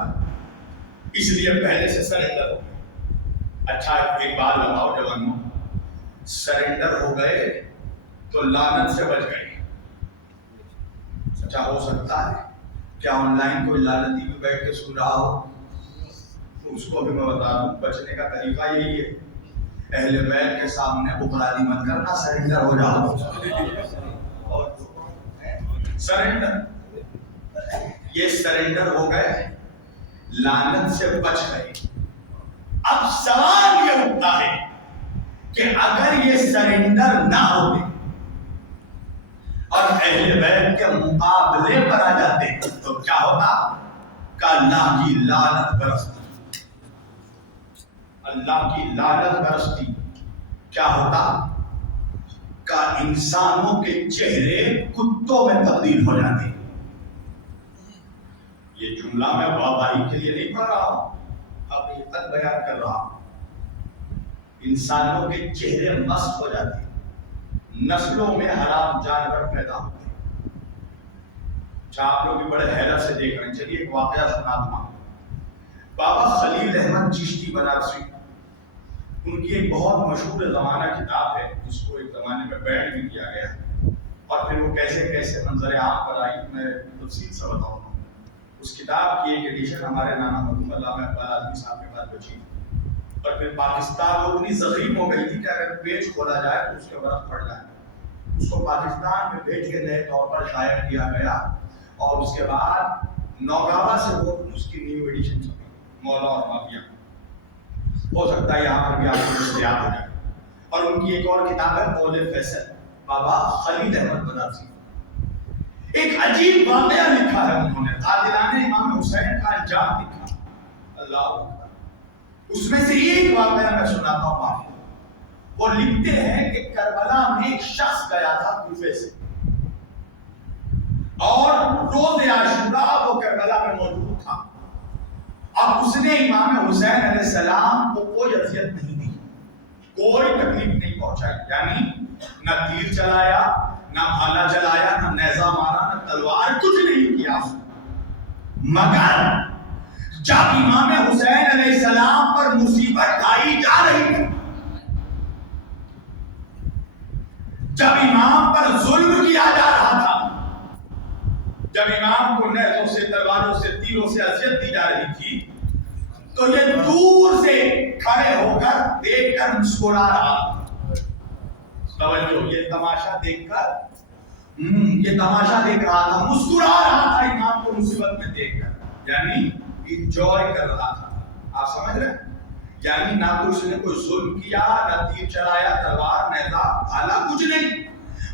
اس لیے پہلے سے سرنڈر ہو گئے۔ اچھا ایک بات بتاؤ جوانوں، سرنڈر ہو گئے تو لعنت سے بچ گئے۔ اچھا ہو سکتا ہے کیا آن لائن کوئی لعنتی بھی بیٹھ کے سن رہا ہو، اس کو بھی میں بتا دوں بچنے کا طریقہ یہی ہے، اہل بیت کے سامنے بخاری مت کرنا، سرنڈر ہو جاؤ۔ سرنڈر، یہ سرنڈر ہو گئے، لعنت سے بچ گئے۔ اب سوال یہ اٹھتا ہے کہ اگر یہ سرنڈر نہ ہوتے اور اہل بیت کے مقابلے پر آ جاتے تو کیا ہوتا؟ کہ اللہ کی لعنت برستی، اللہ کی لعنت برستی۔ کیا ہوتا؟ کہ انسانوں کے چہرے کتوں میں تبدیل ہو جاتے۔ یہ جملہ میں واہواہی کے لیے نہیں پڑھ رہا ہوں، حقیقت بیان کر رہا ہوں۔ انسانوں کے چہرے مست ہو جاتے، نسلوں میں حرام جانور پیدا ہوتے۔ آپ لوگ بھی بڑے حیرت سے دیکھ رہے ہیں، چلیے ایک واقعہ سنا دوں۔ بابا خلیل احمد چشتی بنارسی، ان کی ایک بہت مشہور زمانہ کتاب ہے، جس کو ایک زمانے میں بینڈ بھی کیا گیا اور پھر وہ کیسے کیسے منظر عام پر آئی، میں تفصیل سے بتاؤں گا۔ اس کتاب کی ایک ایڈیشن ہمارے نانا مرحوم علامہ اقبال اعظمی صاحب کے پاس بچی، اور پھر پاکستان وہ اتنی ضعیف ہو گئی تھی کہ اگر پیج کھولا جائے تو اس کے برف پڑ جائے۔ اس کو پاکستان میں بھیج کے نئے طور پر شائع کیا گیا، اور اس کے بعد نوگاوا سے وہ اس کی نیو ایڈیشن چھپی، مولا اور مافیا۔ ہو سکتا ہے یہاں پر بھی آپ کو یاد ہو جائے۔ اور ان کی ایک اور کتاب ہے قول فیصل، بابا خلیل احمد بنارسی۔ ایک عجیب واقعہ لکھا ہے انہوں نے، قاتلان امام حسین کا انجام لکھا، اللہ اکبر۔ اس میں سے ایک واقعہ میں سناتا ہوں آپ کو۔ وہ لکھتے ہیں کہ کربلا میں ایک شخص گیا تھا کوفے سے، اور روز عاشورہ وہ کربلا میں موجود تھا، اب اس نے امام حسین علیہ السلام کو کوئی اذیت نہیں دی، کوئی تکلیف نہیں پہنچائی، یعنی نہ تیر چلایا، نہ بھالا چلایا، نہ نیزہ مارا، نہ تلوار، کچھ نہیں کیا۔ مگر جب امام حسین علیہ السلام پر مصیبت آئی جا رہی تھی جب امام کو نیزوں سے، تلواروں سے، تیروں سے اذیت دی جا رہی تھی تو یہ دور سے کھڑے ہو کر دیکھ کر مسکرا رہا تھا. توجہ، یہ تماشا دیکھ کر یہ تماشا دیکھ رہا تھا، مسکرا رہا تھا امام کو مصیبت میں دیکھ کر، یعنی انجوائے کر رہا تھا. آپ سمجھ رہے ہیں؟ یعنی نہ تو اس نے کوئی ظلم کیا، نہ تیر چلایا، تلوار، نیزہ، بھالا، کچھ نہیں،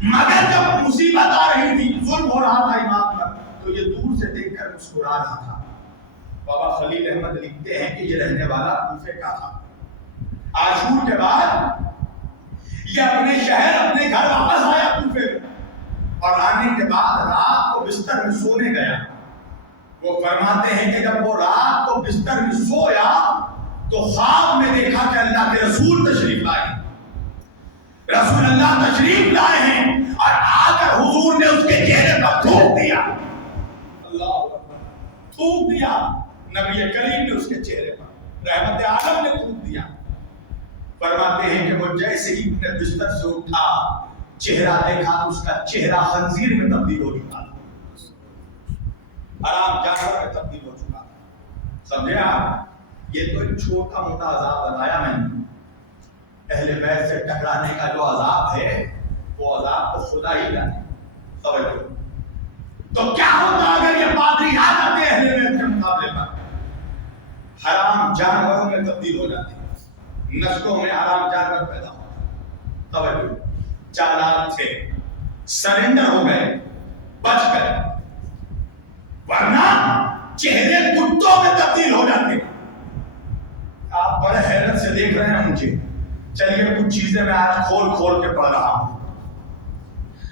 مگر جب مصیبت آ رہی تھی، ظلم ہو رہا تھا امام پر، تو یہ دور سے دیکھ کر مسکرا رہا تھا. بابا خلیل احمد لکھتے ہیں کہ یہ رہنے والا کوفے کا تھا. عاشور کے بعد یہ اپنے شہر، اپنے گھر واپس آیا کوفے میں، اور آنے کے بعد رات کو بستر میں سونے گیا. وہ فرماتے ہیں کہ جب وہ رات کو بستر میں سویا تو خواب میں دیکھا کہ اللہ کے رسول تشریف لائے، رسول اللہ تشریف لائے ہیں، اور آ کر حضور نے اس کے چہرے پر تھوک دیا. اللہ اکبر، تھوک دیا. نبی کریم نے اس کے چہرے پر، رحمت عالم نے تھوک دیا. فرماتے ہیں کہ وہ جیسے ہی اپنے بستر سے اٹھا، چہرہ دیکھا تو اس کا چہرہ خنزیر میں تبدیل ہو چکا تھا، حرام جانور میں تبدیل ہو چکا تھا. سمجھے آپ؟ یہ تو ایک چھوٹا موٹا عذاب بتایا میں نے. اہل بیت سے ٹکرانے کا جو عذاب ہے وہ عذاب تو خدا ہی جانے. توجہ، تو کیا ہوتا اگر یہ پادری آ جاتے اہل بیت کے مقابلے پر؟ حرام جانوروں میں تبدیل ہو جاتے، نسلوں میں حرام جانور پیدا ہوتے. توجہ، چالاک تھے، سرنڈر ہو گئے، بچ گئے، ورنہ چہرے کتوں میں تبدیل ہو جاتے. آپ بڑے حیرت سے دیکھ رہے ہیں مجھے. چلیے کچھ چیزیں میں آج کھول کھول کے پڑھ رہا ہوں.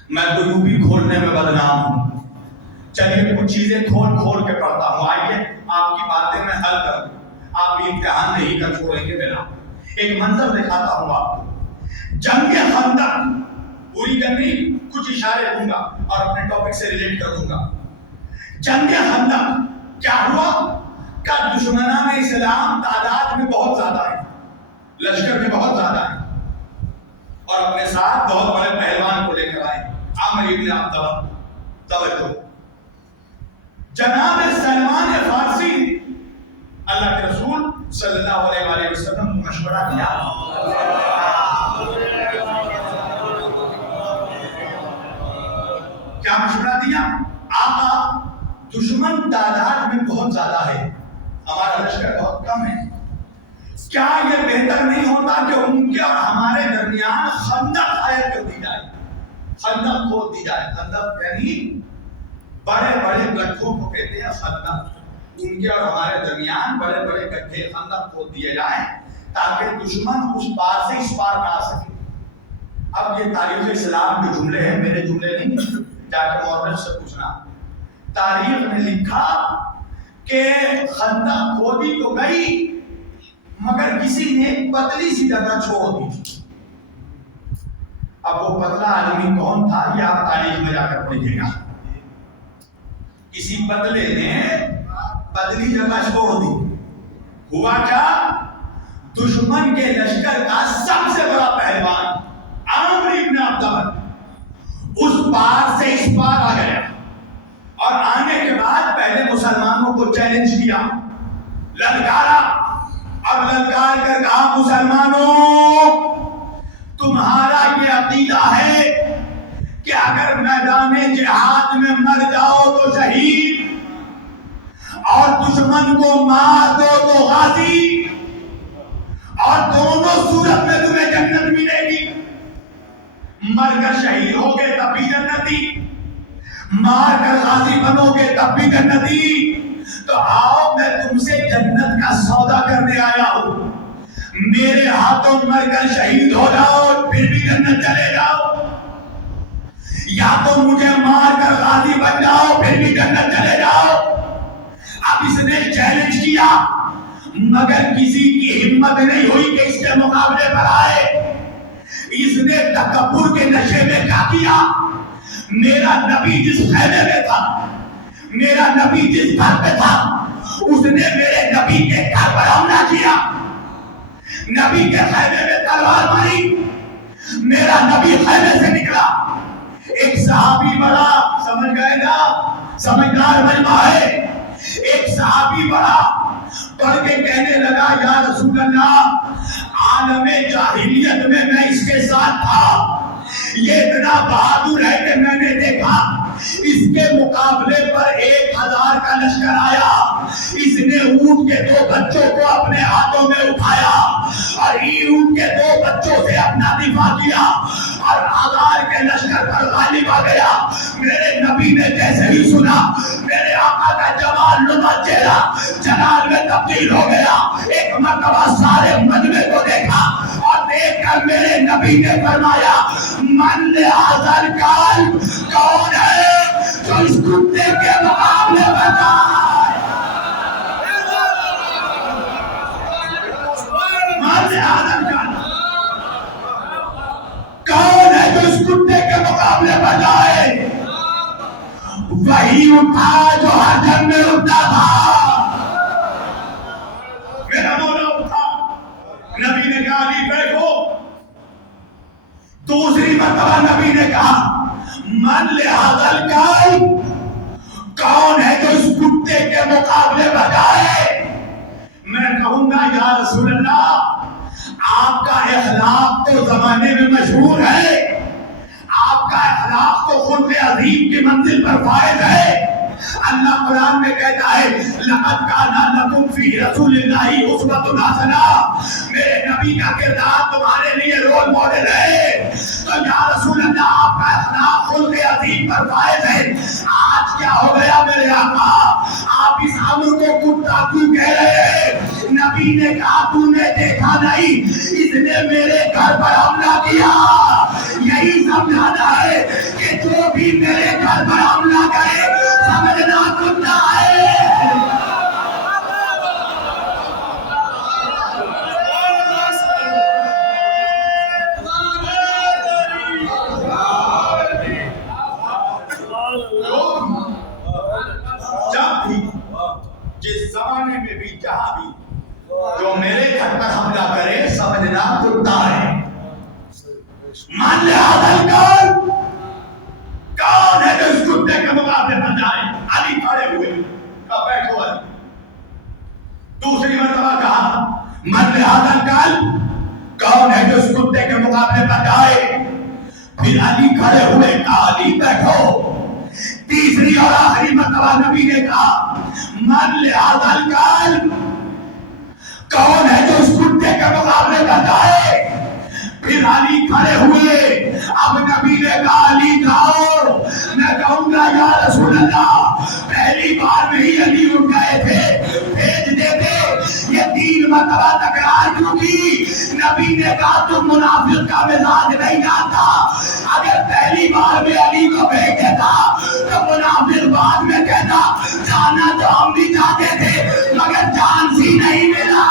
میں تو یوں بھی کھولنے میں بدنام ہوں. چلیے کچھ چیزیں کھول کھول کے پڑھتا ہوں. آئیے آپ کی باتیں میں حل کروں. آپ بھی امتحان نہیں کر چھوڑیں گے میرا. ایک منظر دکھاتا ہوں آپ کو. جنگ خندق، پوری جنگ نہیں، کچھ اشارے دوں گا اور اپنے ٹاپک سے ریلیٹ کر دوں گا. جنگ خندق کیا ہوا کہ دشمنان اسلام تعداد میں بہت زیادہ ہے، لشکر میں بہت زیادہ ہے، اور اپنے ساتھ بہت بڑے پہلوان کو لے کر آئے، عامر ابن عبداللہ. توجہ، جناب سلمان فارسی نے اللہ کے رسول صلی اللہ علیہ وآلہ وسلم کو مشورہ دیا. کیا مشورہ دیا؟ آقا، دشمن تعداد میں بہت زیادہ ہے، ہمارا لشکر بہت کم ہے، کیا یہ بہتر نہیں ہوتا کہ ان کے اور ہمارے درمیان خندق خیر کر دی جائے، خندق کھود دی جائے؟ خندق یعنی بڑے بڑے گڈھوں کو کہتے ہیں خندق. ان کے اور ہمارے درمیان بڑے بڑے گڈھے، خندق کھود دیے جائیں تاکہ دشمن اس پار سے اس پار نہ آ سکے. اب یہ تاریخ اسلام کے جملے ہیں، میرے جملے نہیں، جا کے مورخ سے پوچھنا. تاریخ نے لکھا کہ خندق کھودی تو گئی مگر کسی نے ایک پتلی سی جگہ چھوڑ دی. اب وہ پتلا آدمی کون تھا یہ آپ تاریخ میں جا کر پڑھیے گا. کسی پتلے نے پتلی جگہ چھوڑ دی. ہوا کیا؟ دشمن کے لشکر کا سب سے بڑا پہلوان عامر ابن عبداللہ اس پار سے اس پار آ گیا، اور آنے کے بعد پہلے مسلمانوں کو چیلنج کیا، للکارا، اور للکار کر کہا مسلمانوں تمہارا یہ عقیدہ ہے کہ اگر میدان جہاد میں مر جاؤ تو شہید، اور دشمن کو مار دو تو غازی، اور دونوں صورت میں تمہیں جنت ملے گی. مر کر شہید ہوگے تب بھی جنتی، مار کر غازی بنو گے تب بھی جنتی. تو آؤ میں تم سے جنت کا سودا کرنے آیا ہوں. میرے ہاتھوں مر کر شہید ہو جاؤ پھر بھی جنت چلے جاؤ، یا تو مجھے مار کر غازی بن جاؤ پھر بھی جنت چلے جاؤ. اب اس نے چیلنج کیا مگر کسی کی ہمت نہیں ہوئی کہ اس کے مقابلے پر آئے. اس نے تکبر کے نشے میں کیا کیا؟ میرا نبی جس خیمے میں تھا، میرا نبی جس گھر پہ تھا، اس نے میرے نبی کے گھر پر حملہ کیا، نبی کے خیمے میں تلوار ماری. میرا نبی خیمے سے نکلا، ایک صحابی بڑا، سمجھ گئے نا، سمجھدار مجمع ہے. ایک صحابی پڑھ کے کہنے لگا یا رسول اللہ عالم جاہلیت میں اس کے ساتھ تھا, یہ اتنا بہادر ہے کہ میں نے دیکھا اس کے مقابلے پر 1000 کا لشکر آیا, اس نے اونٹ کے 2 بچوں کو اپنے ہاتھوں میں اٹھایا اور اونٹ کے 2 بچوں سے اپنا دفاع کیا اور 1000 کے لشکر پر غالب آ گیا. میرے نبی نے جیسے ہی سنا میرے آقا کا جمال نما چہرہ جلال میں تبدیل ہو گیا. ایک مرتبہ سارے مجمع کو دیکھا اور دیکھ کر میرے نبی نے فرمایا من لہذا القلب, کون ہے جو اس کتے کے مقابلے میں جائے؟ من لہذا القلب, کون ہے جو اس کتے کے مقابلے میں جائے؟ وہی اٹھا جو ہر جنگ میں اٹھا تھا. میرا مولا اٹھا, نبی نے کہا علی بیٹھو. دوسری مرتبہ نبی نے کہا من لہذا القلب, کون ہے جو اس کتے کے مقابلے میں جائے؟ میں کہوں گا یا رسول اللہ آپ کا اخلاق تو زمانے میں مشہور ہے, آپ کا اخلاق تو خلق عظیم کی منزل پر فائز ہے. اللہ قرآن میں کہتا ہے لقد کان لکم فی رسول اللہ اسوۃ حسنہ, میرے نبی کا کردار تمہارے لیے رول ماڈل ہے. تو یا رسول اللہ آپ کا اخلاق خلق عظیم پر فائز ہے. آج کیا ہو گیا میرے آقا, آپ اس امر کو کتا کیوں کہہ رہے ہیں؟ نبی نے کہا تو نے دیکھا نہیں اس نے میرے گھر پر حملہ کیا. یہی سمجھانا ہے کہ جو بھی میرے گھر پر حملہ کرے سمجھنا کتا ہے. جب بھی جس زمانے میں بھی جہاں بھی جو میرے گھر پر حملہ کرے سمجھنا کتا ہے. مان لہذا القلب, کون ہے جو اس کتے کے مقابلے پر جائے؟ علی کھڑے ہوئے, کہا بیٹھو علی. دوسری مرتبہ کہا من لہذا القلب, کون ہے جو اس کتے کے مقابلے پر جائے؟ پھر علی کھڑے ہوئے, کہا علی بیٹھو. تیسری اور آخری مرتبہ نبی نے کہا من لہذا القلب, کون ہے جو اس کتے کے مقابلے پر جائے؟ پھر علی کھڑے ہوئے. اب نبی نے کہا علی جاؤ. میں کہوں گا یا رسول اللہ پہلی بار میں ہی علی اٹھ گئے تھے, بھیج دیتے. یہ 3 مرتبہ تکرار کیوں کی؟ نبی نے کہا تم منافق کا مزاج نہیں جانتا. اگر پہلی بار میں علی کو بھیج دیتا تو منافق بعد میں کہتا جانا تو ہم بھی چاہتے تھے مگر چانس ہی نہیں ملا.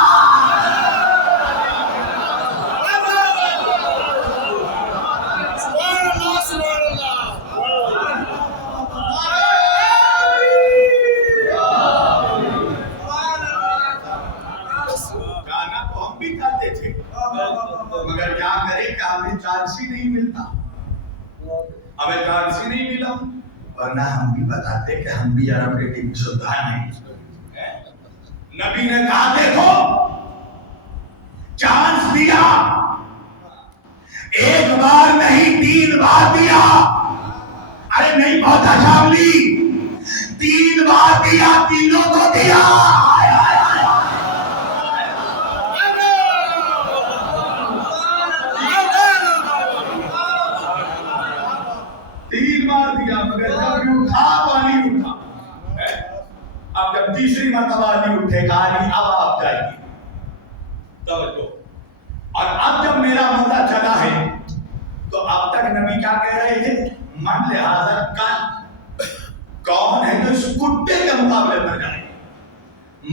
مگر کیا کرے کہ ہمیں چانس ہی نہیں ملتا, ہمیں چانس ہی نہیں ملا. ورنہ ہم بھی بتاتے کہ ہم بھی عرب کے ٹیم سلطان ہیں. نبی نے کہا دیکھو چانس دیا, 1 بار نہیں 3 بار دیا. ارے نہیں پہنچا شاملی, 3 بار دیا, تینوں کو دیا. 3 بار دیا مگر جب بھی اٹھا تو علی اٹھا. اب جب تیسری مرتبہ علی اٹھے کہا علی اب آپ جائیے. توجہ. اور اب جب میرا مولا چلا ہے تو اب تک نبی کیا کہہ رہے تھے من لہذا القلب, کون ہے جو اس کتے کے مقابلے پر جائے.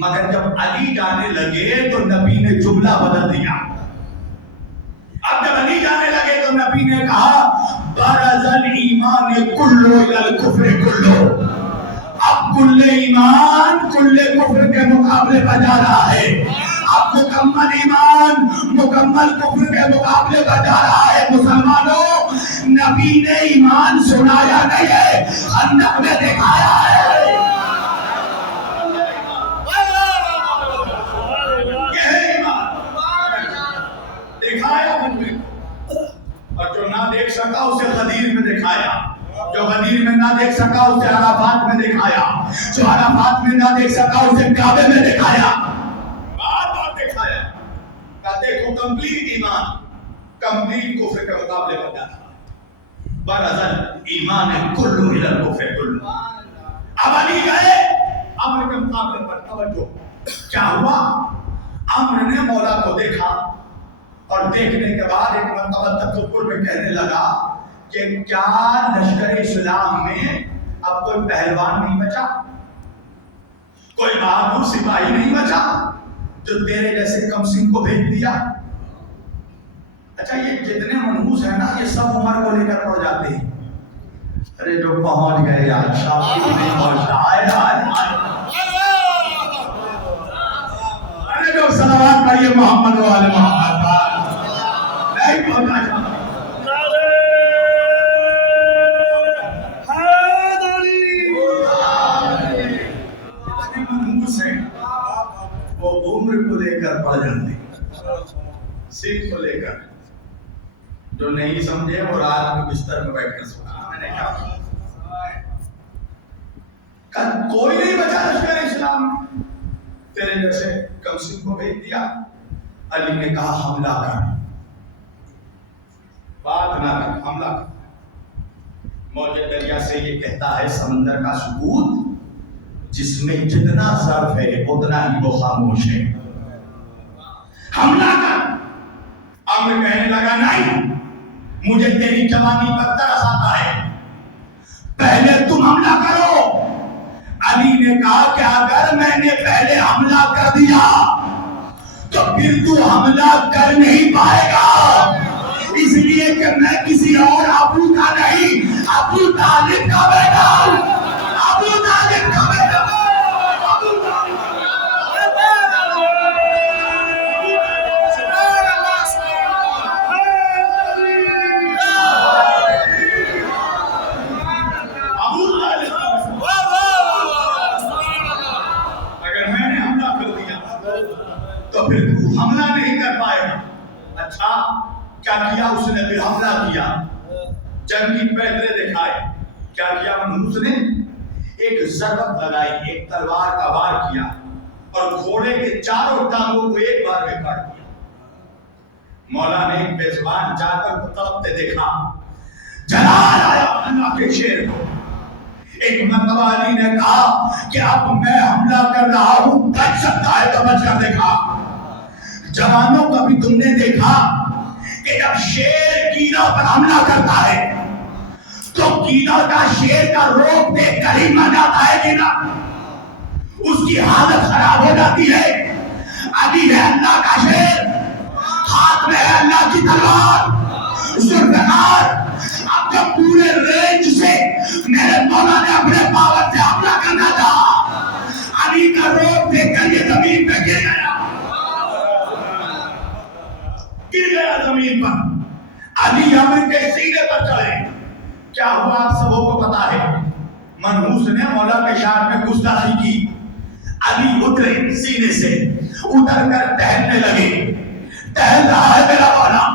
مگر جب علی جانے لگے تو نبی نے جملہ بدل دیا. اب جب علی جانے لگے تو نبی نے کہا برز الایمان کلو الی الکفر کلو. اب کل ایمان کل کفر کے مقابلے پر جا رہا ہے. اب مکمل ایمان مکمل کفر کے مقابلے پر جا رہا ہے. مسلمانوں نبی نے ایمان سنایا نہیں ہے, خندق میں دکھایا ہے. دیکھ سکا اسے عرفات میں دکھایا، جو عرفات میں نہ دیکھ سکا اسے کعبے میں دکھایا، بار بار دکھایا. کہ دیکھو کمپلیٹ ایمان کمپلیٹ کفر کے مقابلے پر جاتا ہے. برازل ایمان کلو الی الکفر کلو. اب علی گئے امر کے مقابلے پر. توجہ کیا ہوا؟ امر نے مولا کو دیکھا اور دیکھنے کے بعد ایک مرتبہ تکبر میں کہنے لگا کہ کیا لشکر اسلام میں اب کوئی پہلوان نہیں بچا، کوئی بہادر سپاہی نہیں بچا جو تیرے جیسے کمسن کو بھیج دیا؟ اچھا یہ جتنے منحوس ہیں نا یہ سب عمر کو لے کر پڑ جاتے ہیں. ارے جو پہنچ گئے یار شاہ نہیں پہنچتا. ارے جو صلوات پڑھیے محمد والے محمد نہیں پہنچا. وہ عمر کو لے کر پڑ جاتے سیٹ کو لے کر. جو نہیں سمجھے وہ رات میں بستر میں بیٹھ کر سنا. میں نے کہا کوئی نہیں بچا لشکر اسلام، تیرے جیسے کمسن کو بھیج دیا. علی نے کہا حملہ کر، بات نہ کر، حملہ کر. موج دریا سے یہ کہتا ہے سمندر کا سکوت جس میں جتنا ظرف ہے اتنا ہی وہ خاموش ہے. حملہ کر. امر کہنے لگا نہیں، مجھے تیری جوانی پر ترس آتا ہے، پہلے تم حملہ کرو. علی نے کہا کہ اگر میں نے پہلے حملہ کر دیا تو پھر تو حملہ کر نہیں پائے گا، اس لیے کہ میں کسی اور ابو کا نہیں، ابو طالب کا بیٹا ہوں. ابو طالب کا بیٹا ہوں. تو پھر تو حملہ نہیں کر پائے گا. اچھا کیا کیا اس نے؟ پھر حملہ کیا، جنگی پیدرے دکھائے. کیا کیا منحوس نے؟ ایک ضربت لگائی، ایک تلوار کا وار کیا اور گھوڑے کے چاروں ٹانگوں کو ایک بار میں کاٹ دیا. مولا نے ایک میزبان جا کر تڑپتے دیکھا. جلال آیا اللہ کے شیر کو. ایک مرتبہ علی نے کہا کہ اب میں حملہ کر رہا ہوں، بچ سکتا ہے تو بچ کر دیکھا. جوانوں کا بھی تم نے دیکھا کہ جب شیر کیڑا پر حملہ کرتا ہے تو کیڑا کا شیر کا روپ دیکھ کر ہی مر جاتا ہے کہ نہ، اس کی حالت خراب ہو جاتی ہے. علی ہے اللہ کا شیر، ہاتھ میں ہے اللہ کی تلوار، ذوالفقار. اب جب پورے رینج سے میرے مولا نے اپنے پاور سے حملہ کرنا تھا، علی کا روپ دیکھ کر یہ زمین پہ گر گیا، گر گیا زمین پر. علی امر کے سینے پر چڑھے. کیا ہوا آپ سبوں کو پتا ہے. منحوس نے مولا کے شان میں گستاخی کی. علی اترے سینے سے، اتر کر ٹہلنے لگے. ٹہل رہا ہے میرا مولا.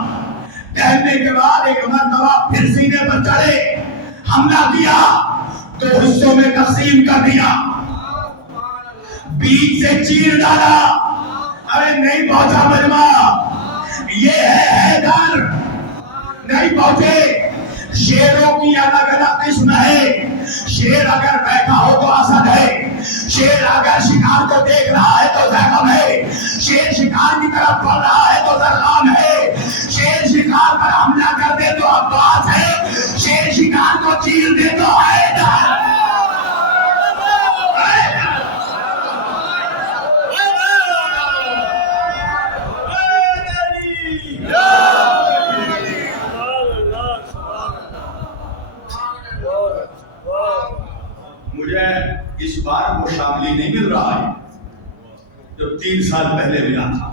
ٹہلنے کے بعد ایک مرتبہ پھر سینے پر چڑھے، حملہ کیا، 2 حصوں میں تقسیم کر دیا، بیچ سے چیر ڈالا. ارے نہیں پہنچا مجمع، یہ ہے حیدر. نہیں پہنچے. شیروں کی الگ الگ قسم ہے. شیر اگر بیٹھا ہو تو اسد ہے، شیر اگر شکار کو دیکھ رہا ہے تو زحم ہے، شیر شکار کی طرف بڑھ رہا ہے تو زرقام ہے، شیر شکار پر حملہ کر دے تو عباس ہے، شیر شکار کو چیر دے تو حیدر. مجھے اس بار وہ شاملی نہیں مل رہا ہے جو 3 سال پہلے ملا تھا.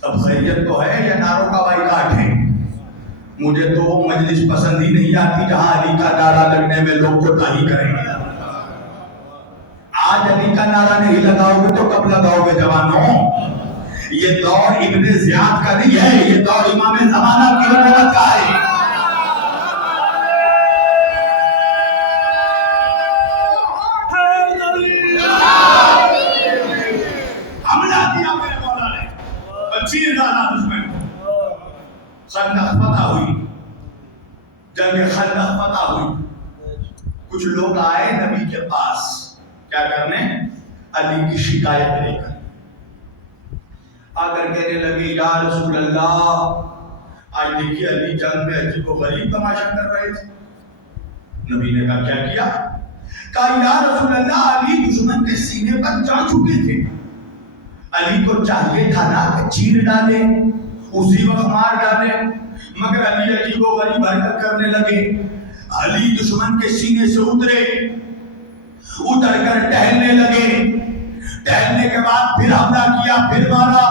سب خیریت تو ہے یا نعروں کا بائیکاٹ ہے؟ مجھے تو وہ مجلس پسند ہی نہیں آتی جہاں علی کا نعرہ لگنے میں لوگ کوتاہی کریں. آج علی کا نعرہ نہیں لگاؤ گے تو کب لگاؤ گے جوانوں؟ یہ دور ابن زیاد کا نہیں ہے، یہ دور امام زمانہ کی حکومت کا ہے. کچھ لوگ آئے نبی کے پاس کیا کرنے؟ علی کی شکایت لے کر آ کر کہنے لگے یا رسول اللہ آج دیکھیے علی جنگ میں عجیب و غریب تماشا کر رہے تھے. نبی نے کہا کیا کیا؟ کہا یا رسول اللہ علی دشمن کے سینے پر جا چکے تھے. علی کو چاہیے تھا نا کہ چیر ڈالے اسی وقت مار ڈالے، مگر علی عجیب و غریب حرکت کرنے لگے. علی دشمن کے سینے سے اتر کر ٹہلنے لگے. ٹہلنے کے بعد پھر حملہ کیا، پھر مارا.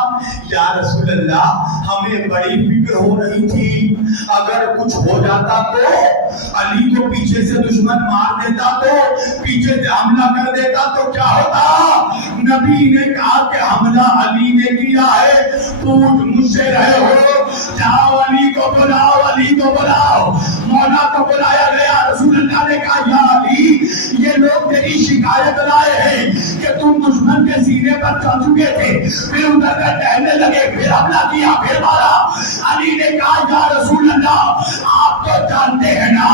یا رسول اللہ ہمیں بڑی فکر ہو رہی تھی اگر کچھ ہو جاتا تو علی کو پیچھے سے دشمن مار دیتا تو پیچھے سے حملہ کر دیتا تو کیا ہوتا؟ نبی نے کہا کہ حملہ علی نے کیا ہے، پوچھ مجھ سے رہے ہو، جاؤ علی کو بلاؤ، علی کو بلاؤ. مولا کو بلایا گیا. رسول اللہ نے کہا یا علی یہ لوگ تیری شکایت لائے ہیں کہ تم دشمن کے سینے پر چڑھ چکے تھے، پھر ادھر کر ٹہلنے لگے، پھر حملہ کیا، پھر مارا. علی نے کہا یا رسول اللہ آپ تو جانتے ہیں نا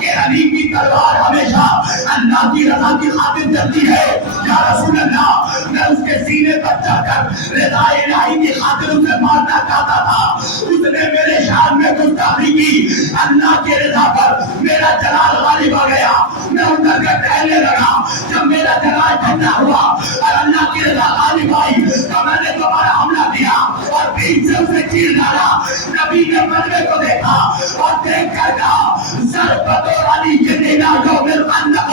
کہ علی کی تلوار ہمیشہ اللہ کی رضا کی خاطر چلتی ہے. یا رسول اللہ میں اس کے سینے پر چڑھ کر رضا الہی کی خاطر اسے مارنا چاہتا تھا. اس نے میرے شان میں گستاخی کی، اللہ کی رضا پر میرا جلال غالب آ گیا. میں ادھر کر ٹہلنے لگا. جب میرا جلال ٹھنڈا ہوا اور اللہ کی رضا غالب آئی تو میں نے دوبارہ حملہ کیا اور بیچ سے اسے چیر ڈالا. نبی نے ملبے کو دیکھا اور دیکھ کر کہا ضربت علی جنینا یوم الخندق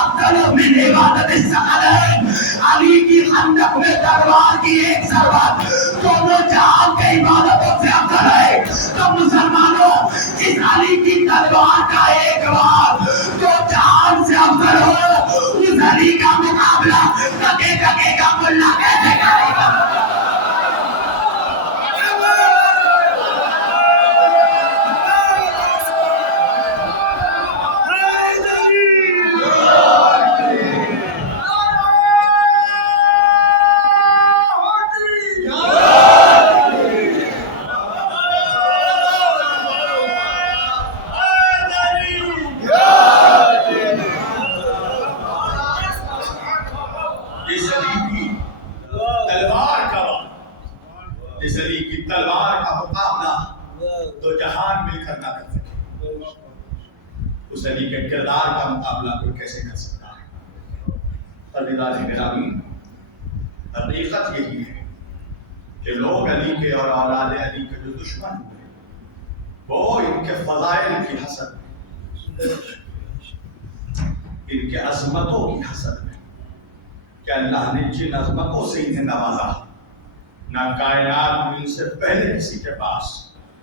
افضل من عبادت الثقلین. علی کی خندق میں تلوار کی ایک ضربت دونوں جہان کے عبادتوں سے افضل ہے. تو مسلمانوں اس علی کی تلوار کا ایک وار جو جہان سے افضل ہو اس علی کا مقابلہ دھکے دھکے کا ملا کیسے کرے گا؟ اس علی کے کردار کا مقابلہ کوئی کیسے کر سکتا ہے؟ عزیزان گرامی حقیقت یہی ہے کہ لوگ علی کے اور اولاد علی کے جو دشمن ہوئے وہ ان کے فضائل کی حسد میں، ان کے عظمتوں کی حسد میں کہ اللہ نے جن عظمتوں سے انہیں نوازا نہ کائنات میں ان سے پہلے کسی کے پاس،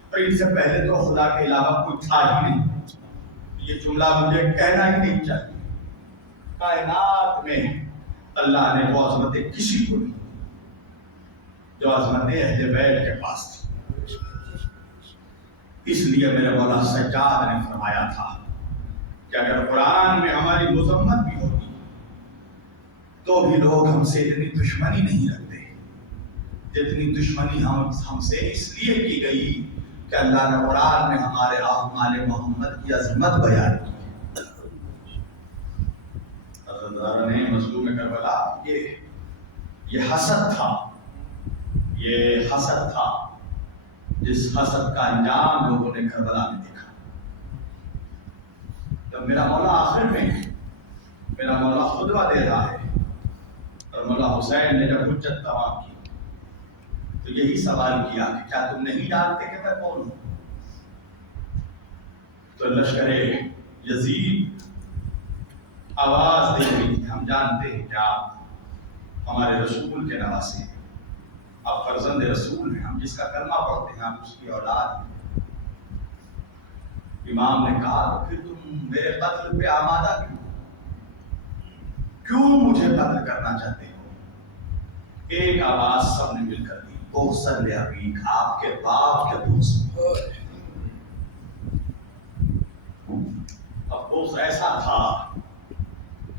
اور ان سے پہلے تو خدا کے علاوہ کوئی تھا ہی نہیں. یہ جملہ مجھے کہنا ہی نہیں چاہیے. کائنات میں اللہ نے وہ عظمتیں کسی کو نہیں جو عظمتیں اہل بیت کے پاس تھی. اس لیے میرے مولا سجاد نے فرمایا تھا کہ اگر قرآن میں ہماری مذمت بھی ہوتی تو بھی لوگ ہم سے اتنی دشمنی نہیں رکھتے جتنی دشمنی ہم سے اس لیے کی گئی کہ اللہ نے قرآن میں ہمارے اعمال محمد کی عظمت بیان کی. حضرت نے مظلوم کربلا یہ حسد تھا، یہ حسد تھا جس حسد کا انجام لوگوں نے کربلا میں دیکھا. جب میرا مولا آخر میں میرا مولا خطبہ دے رہا ہے اور مولا حسین نے جب حجت تمام کی تو یہی سوال کیا کہ کیا تم نہیں جانتے کہ میں کون ہوں؟ تو لشکر یزید آواز دے رہی تھی ہم جانتے ہیں کہ آپ ہمارے رسول کے نواسے ہیں، آپ فرزند رسول ہیں، ہم جس کا کلمہ پڑھتے ہیں آپ اس کی اولاد ہیں. امام نے کہا تو پھر تم میرے قتل پہ آمادہ کیوں مجھے قتل کرنا چاہتے ہو؟ ایک آواز سب نے مل کر دی بغض لابیک، آپ کے باپ کے بغض. اب بغض ایسا تھا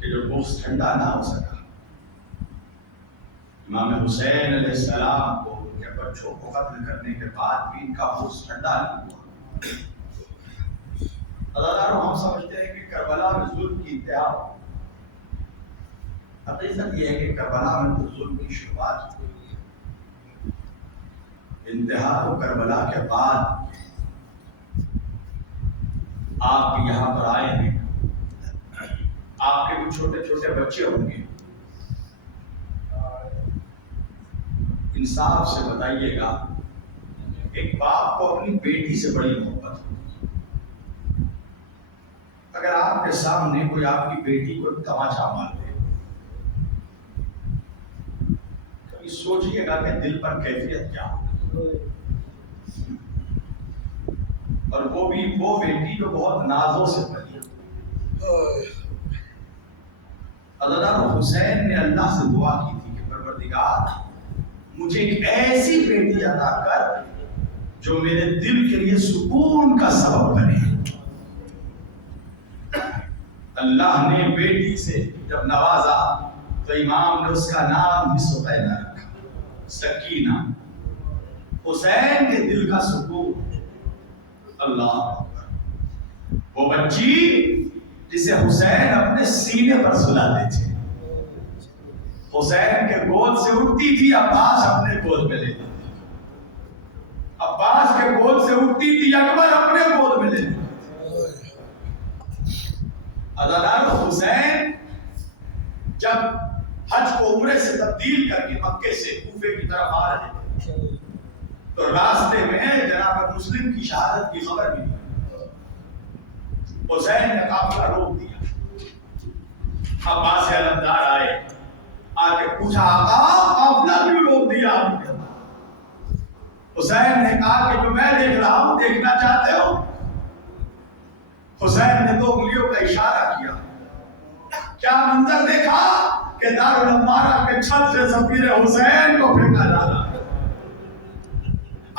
کہ جو بغض ٹھنڈا نہ ہو سکا. امام حسین علیہ السلام کو ان کے بچوں کو قتل کرنے کے بعد بھی ان کا بغض ٹھنڈا نہیں ہوا. عزیزانو، ہم سمجھتے ہیں کہ کربلا میں ظلم کی انتہا، حقیقت یہ ہے کہ کربلا میں تو ظلم کی شروعات ہوئی ہے، انتہا تو کربلا کے بعد۔ آپ بھی یہاں پر آئے ہیں، آپ کے بھی چھوٹے چھوٹے بچے ہوں گے، انصاف سے بتائیے گا، ایک باپ کو اپنی بیٹی سے بڑی محبت ہوتی ہے۔ اگر آپ کے سامنے کوئی آپ کی بیٹی کو تماچا مار دے، کبھی سوچئے گا کہ دل پر کیفیت کیا ہوگی، اور وہ بھی وہ بیٹی جو بہت نازوں سے پلی۔ حضرت حسین نے اللہ سے دعا کی تھی کہ پروردگار مجھے ایک ایسی بیٹی عطا کر جو میرے دل کے لیے سکون کا سبب بنے۔ اللہ نے بیٹی سے جب نوازا تو امام نے اس کا نام بھی سکینہ رکھا، سکینہ، حسین کے دل کا سکون۔ اللہ اکبر، وہ بچی جسے حسین اپنے سینے پر سلاتے تھے، حسین کے گود سے اٹھتی تھی، عباس اپنے گود میں لیتے تھے، عباس کے گود سے اٹھتی تھی، اکبر اپنے گود میں لیتے تھے۔ عزیزان، حسین جب حج کو عمرے سے تبدیل کر کے مکے سے کوفے کی طرف آ رہے تھے تو راستے میں جناب مسلم کی شہادت کی خبر ملی۔ حسین نے قافلہ روک دیا، عباس علمدار آئے، آ کے پوچھا آقا قافلہ کیوں روک دیا آپ نے؟ حسین نے کہا کہ جو میں دیکھ رہا ہوں دیکھنا چاہتے ہو؟ حسین نے 2 انگلیوں کا اشارہ کیا۔ کیا منظر دیکھا کہ دارالعمارہ کے چھت سے سفیر حسین کو پھینکا جا رہا ہے۔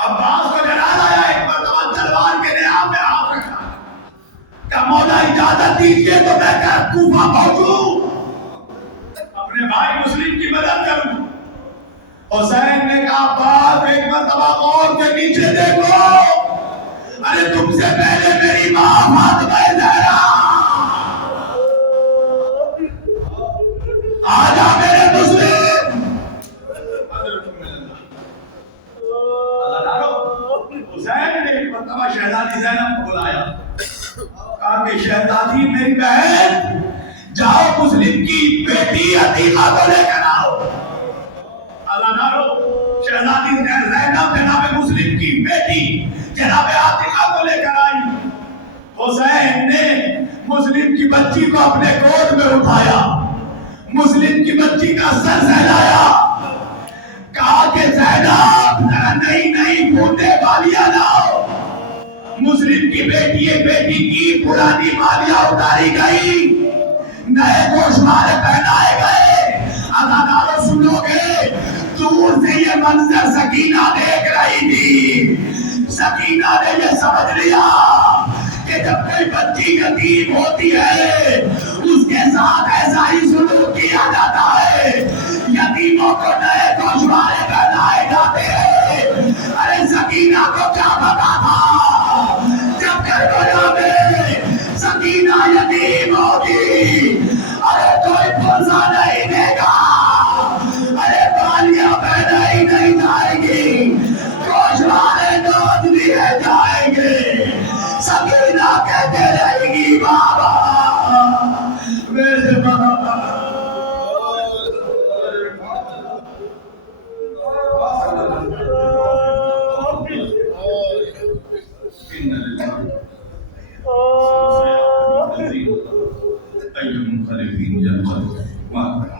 عباس کو جنازہ آیا، ایک مرتبہ تلوار کے نیام میں ہاتھ رکھا کہ مولا اجازت دیجیے تو میں کوفہ پہنچوں، اپنے بھائی مسلم کی مدد کروں۔ حسین نے کہا عباس ایک مرتبہ غور سے نیچے دیکھو، ارے تم سے پہلے میری ماں فاطمہ زہرا آجا میرے مسلم۔ حسین نے ایک مرتبہ شہزادی زینب کو بلایا، کہا کہ شہزادی میری بہن جاؤ مسلم کی بیٹی عتیقہ کو لے کر آؤ۔ شہزادی زینب جناب مسلم کی بیٹی جناب عتیقہ کو لے کر آئی۔ حسین نے مسلم کی بچی کو اپنے گود میں اٹھایا، مسلم کی بچی کا سر سہلایا، کہا کہ زینب ذرا نئی نئی بوندے بالیاں لاؤ۔ مسلم کی بیٹی کی پرانی بالیاں اتاری گئی، نئے گوشوارے پہنائے گئے۔ عزیزانو سنو گے، دور سے یہ منظر سکینہ دیکھ رہی تھی۔ سکینہ نے یہ سمجھ لیا کہ جب کوئی بچی یتیم ہوتی ہے اس کے ساتھ ایسا ہی سلوک کیا جاتا ہے، یتیموں کو نئے گوشوارے پہنائے جاتے ہیں۔ ارے سکینہ کو کیا پتا تھا جب کربلا میں سکینہ یتیم ہوگی، ارے کوئی پرزہ نہیں دے گا، ارے بالیاں پہنائی نہیں جائے گی، گوشوارے دودھ دیے جائیں گے۔ سکینہ کہتے رہے گی بابا میرے بابا۔ أي منقلب ينقلب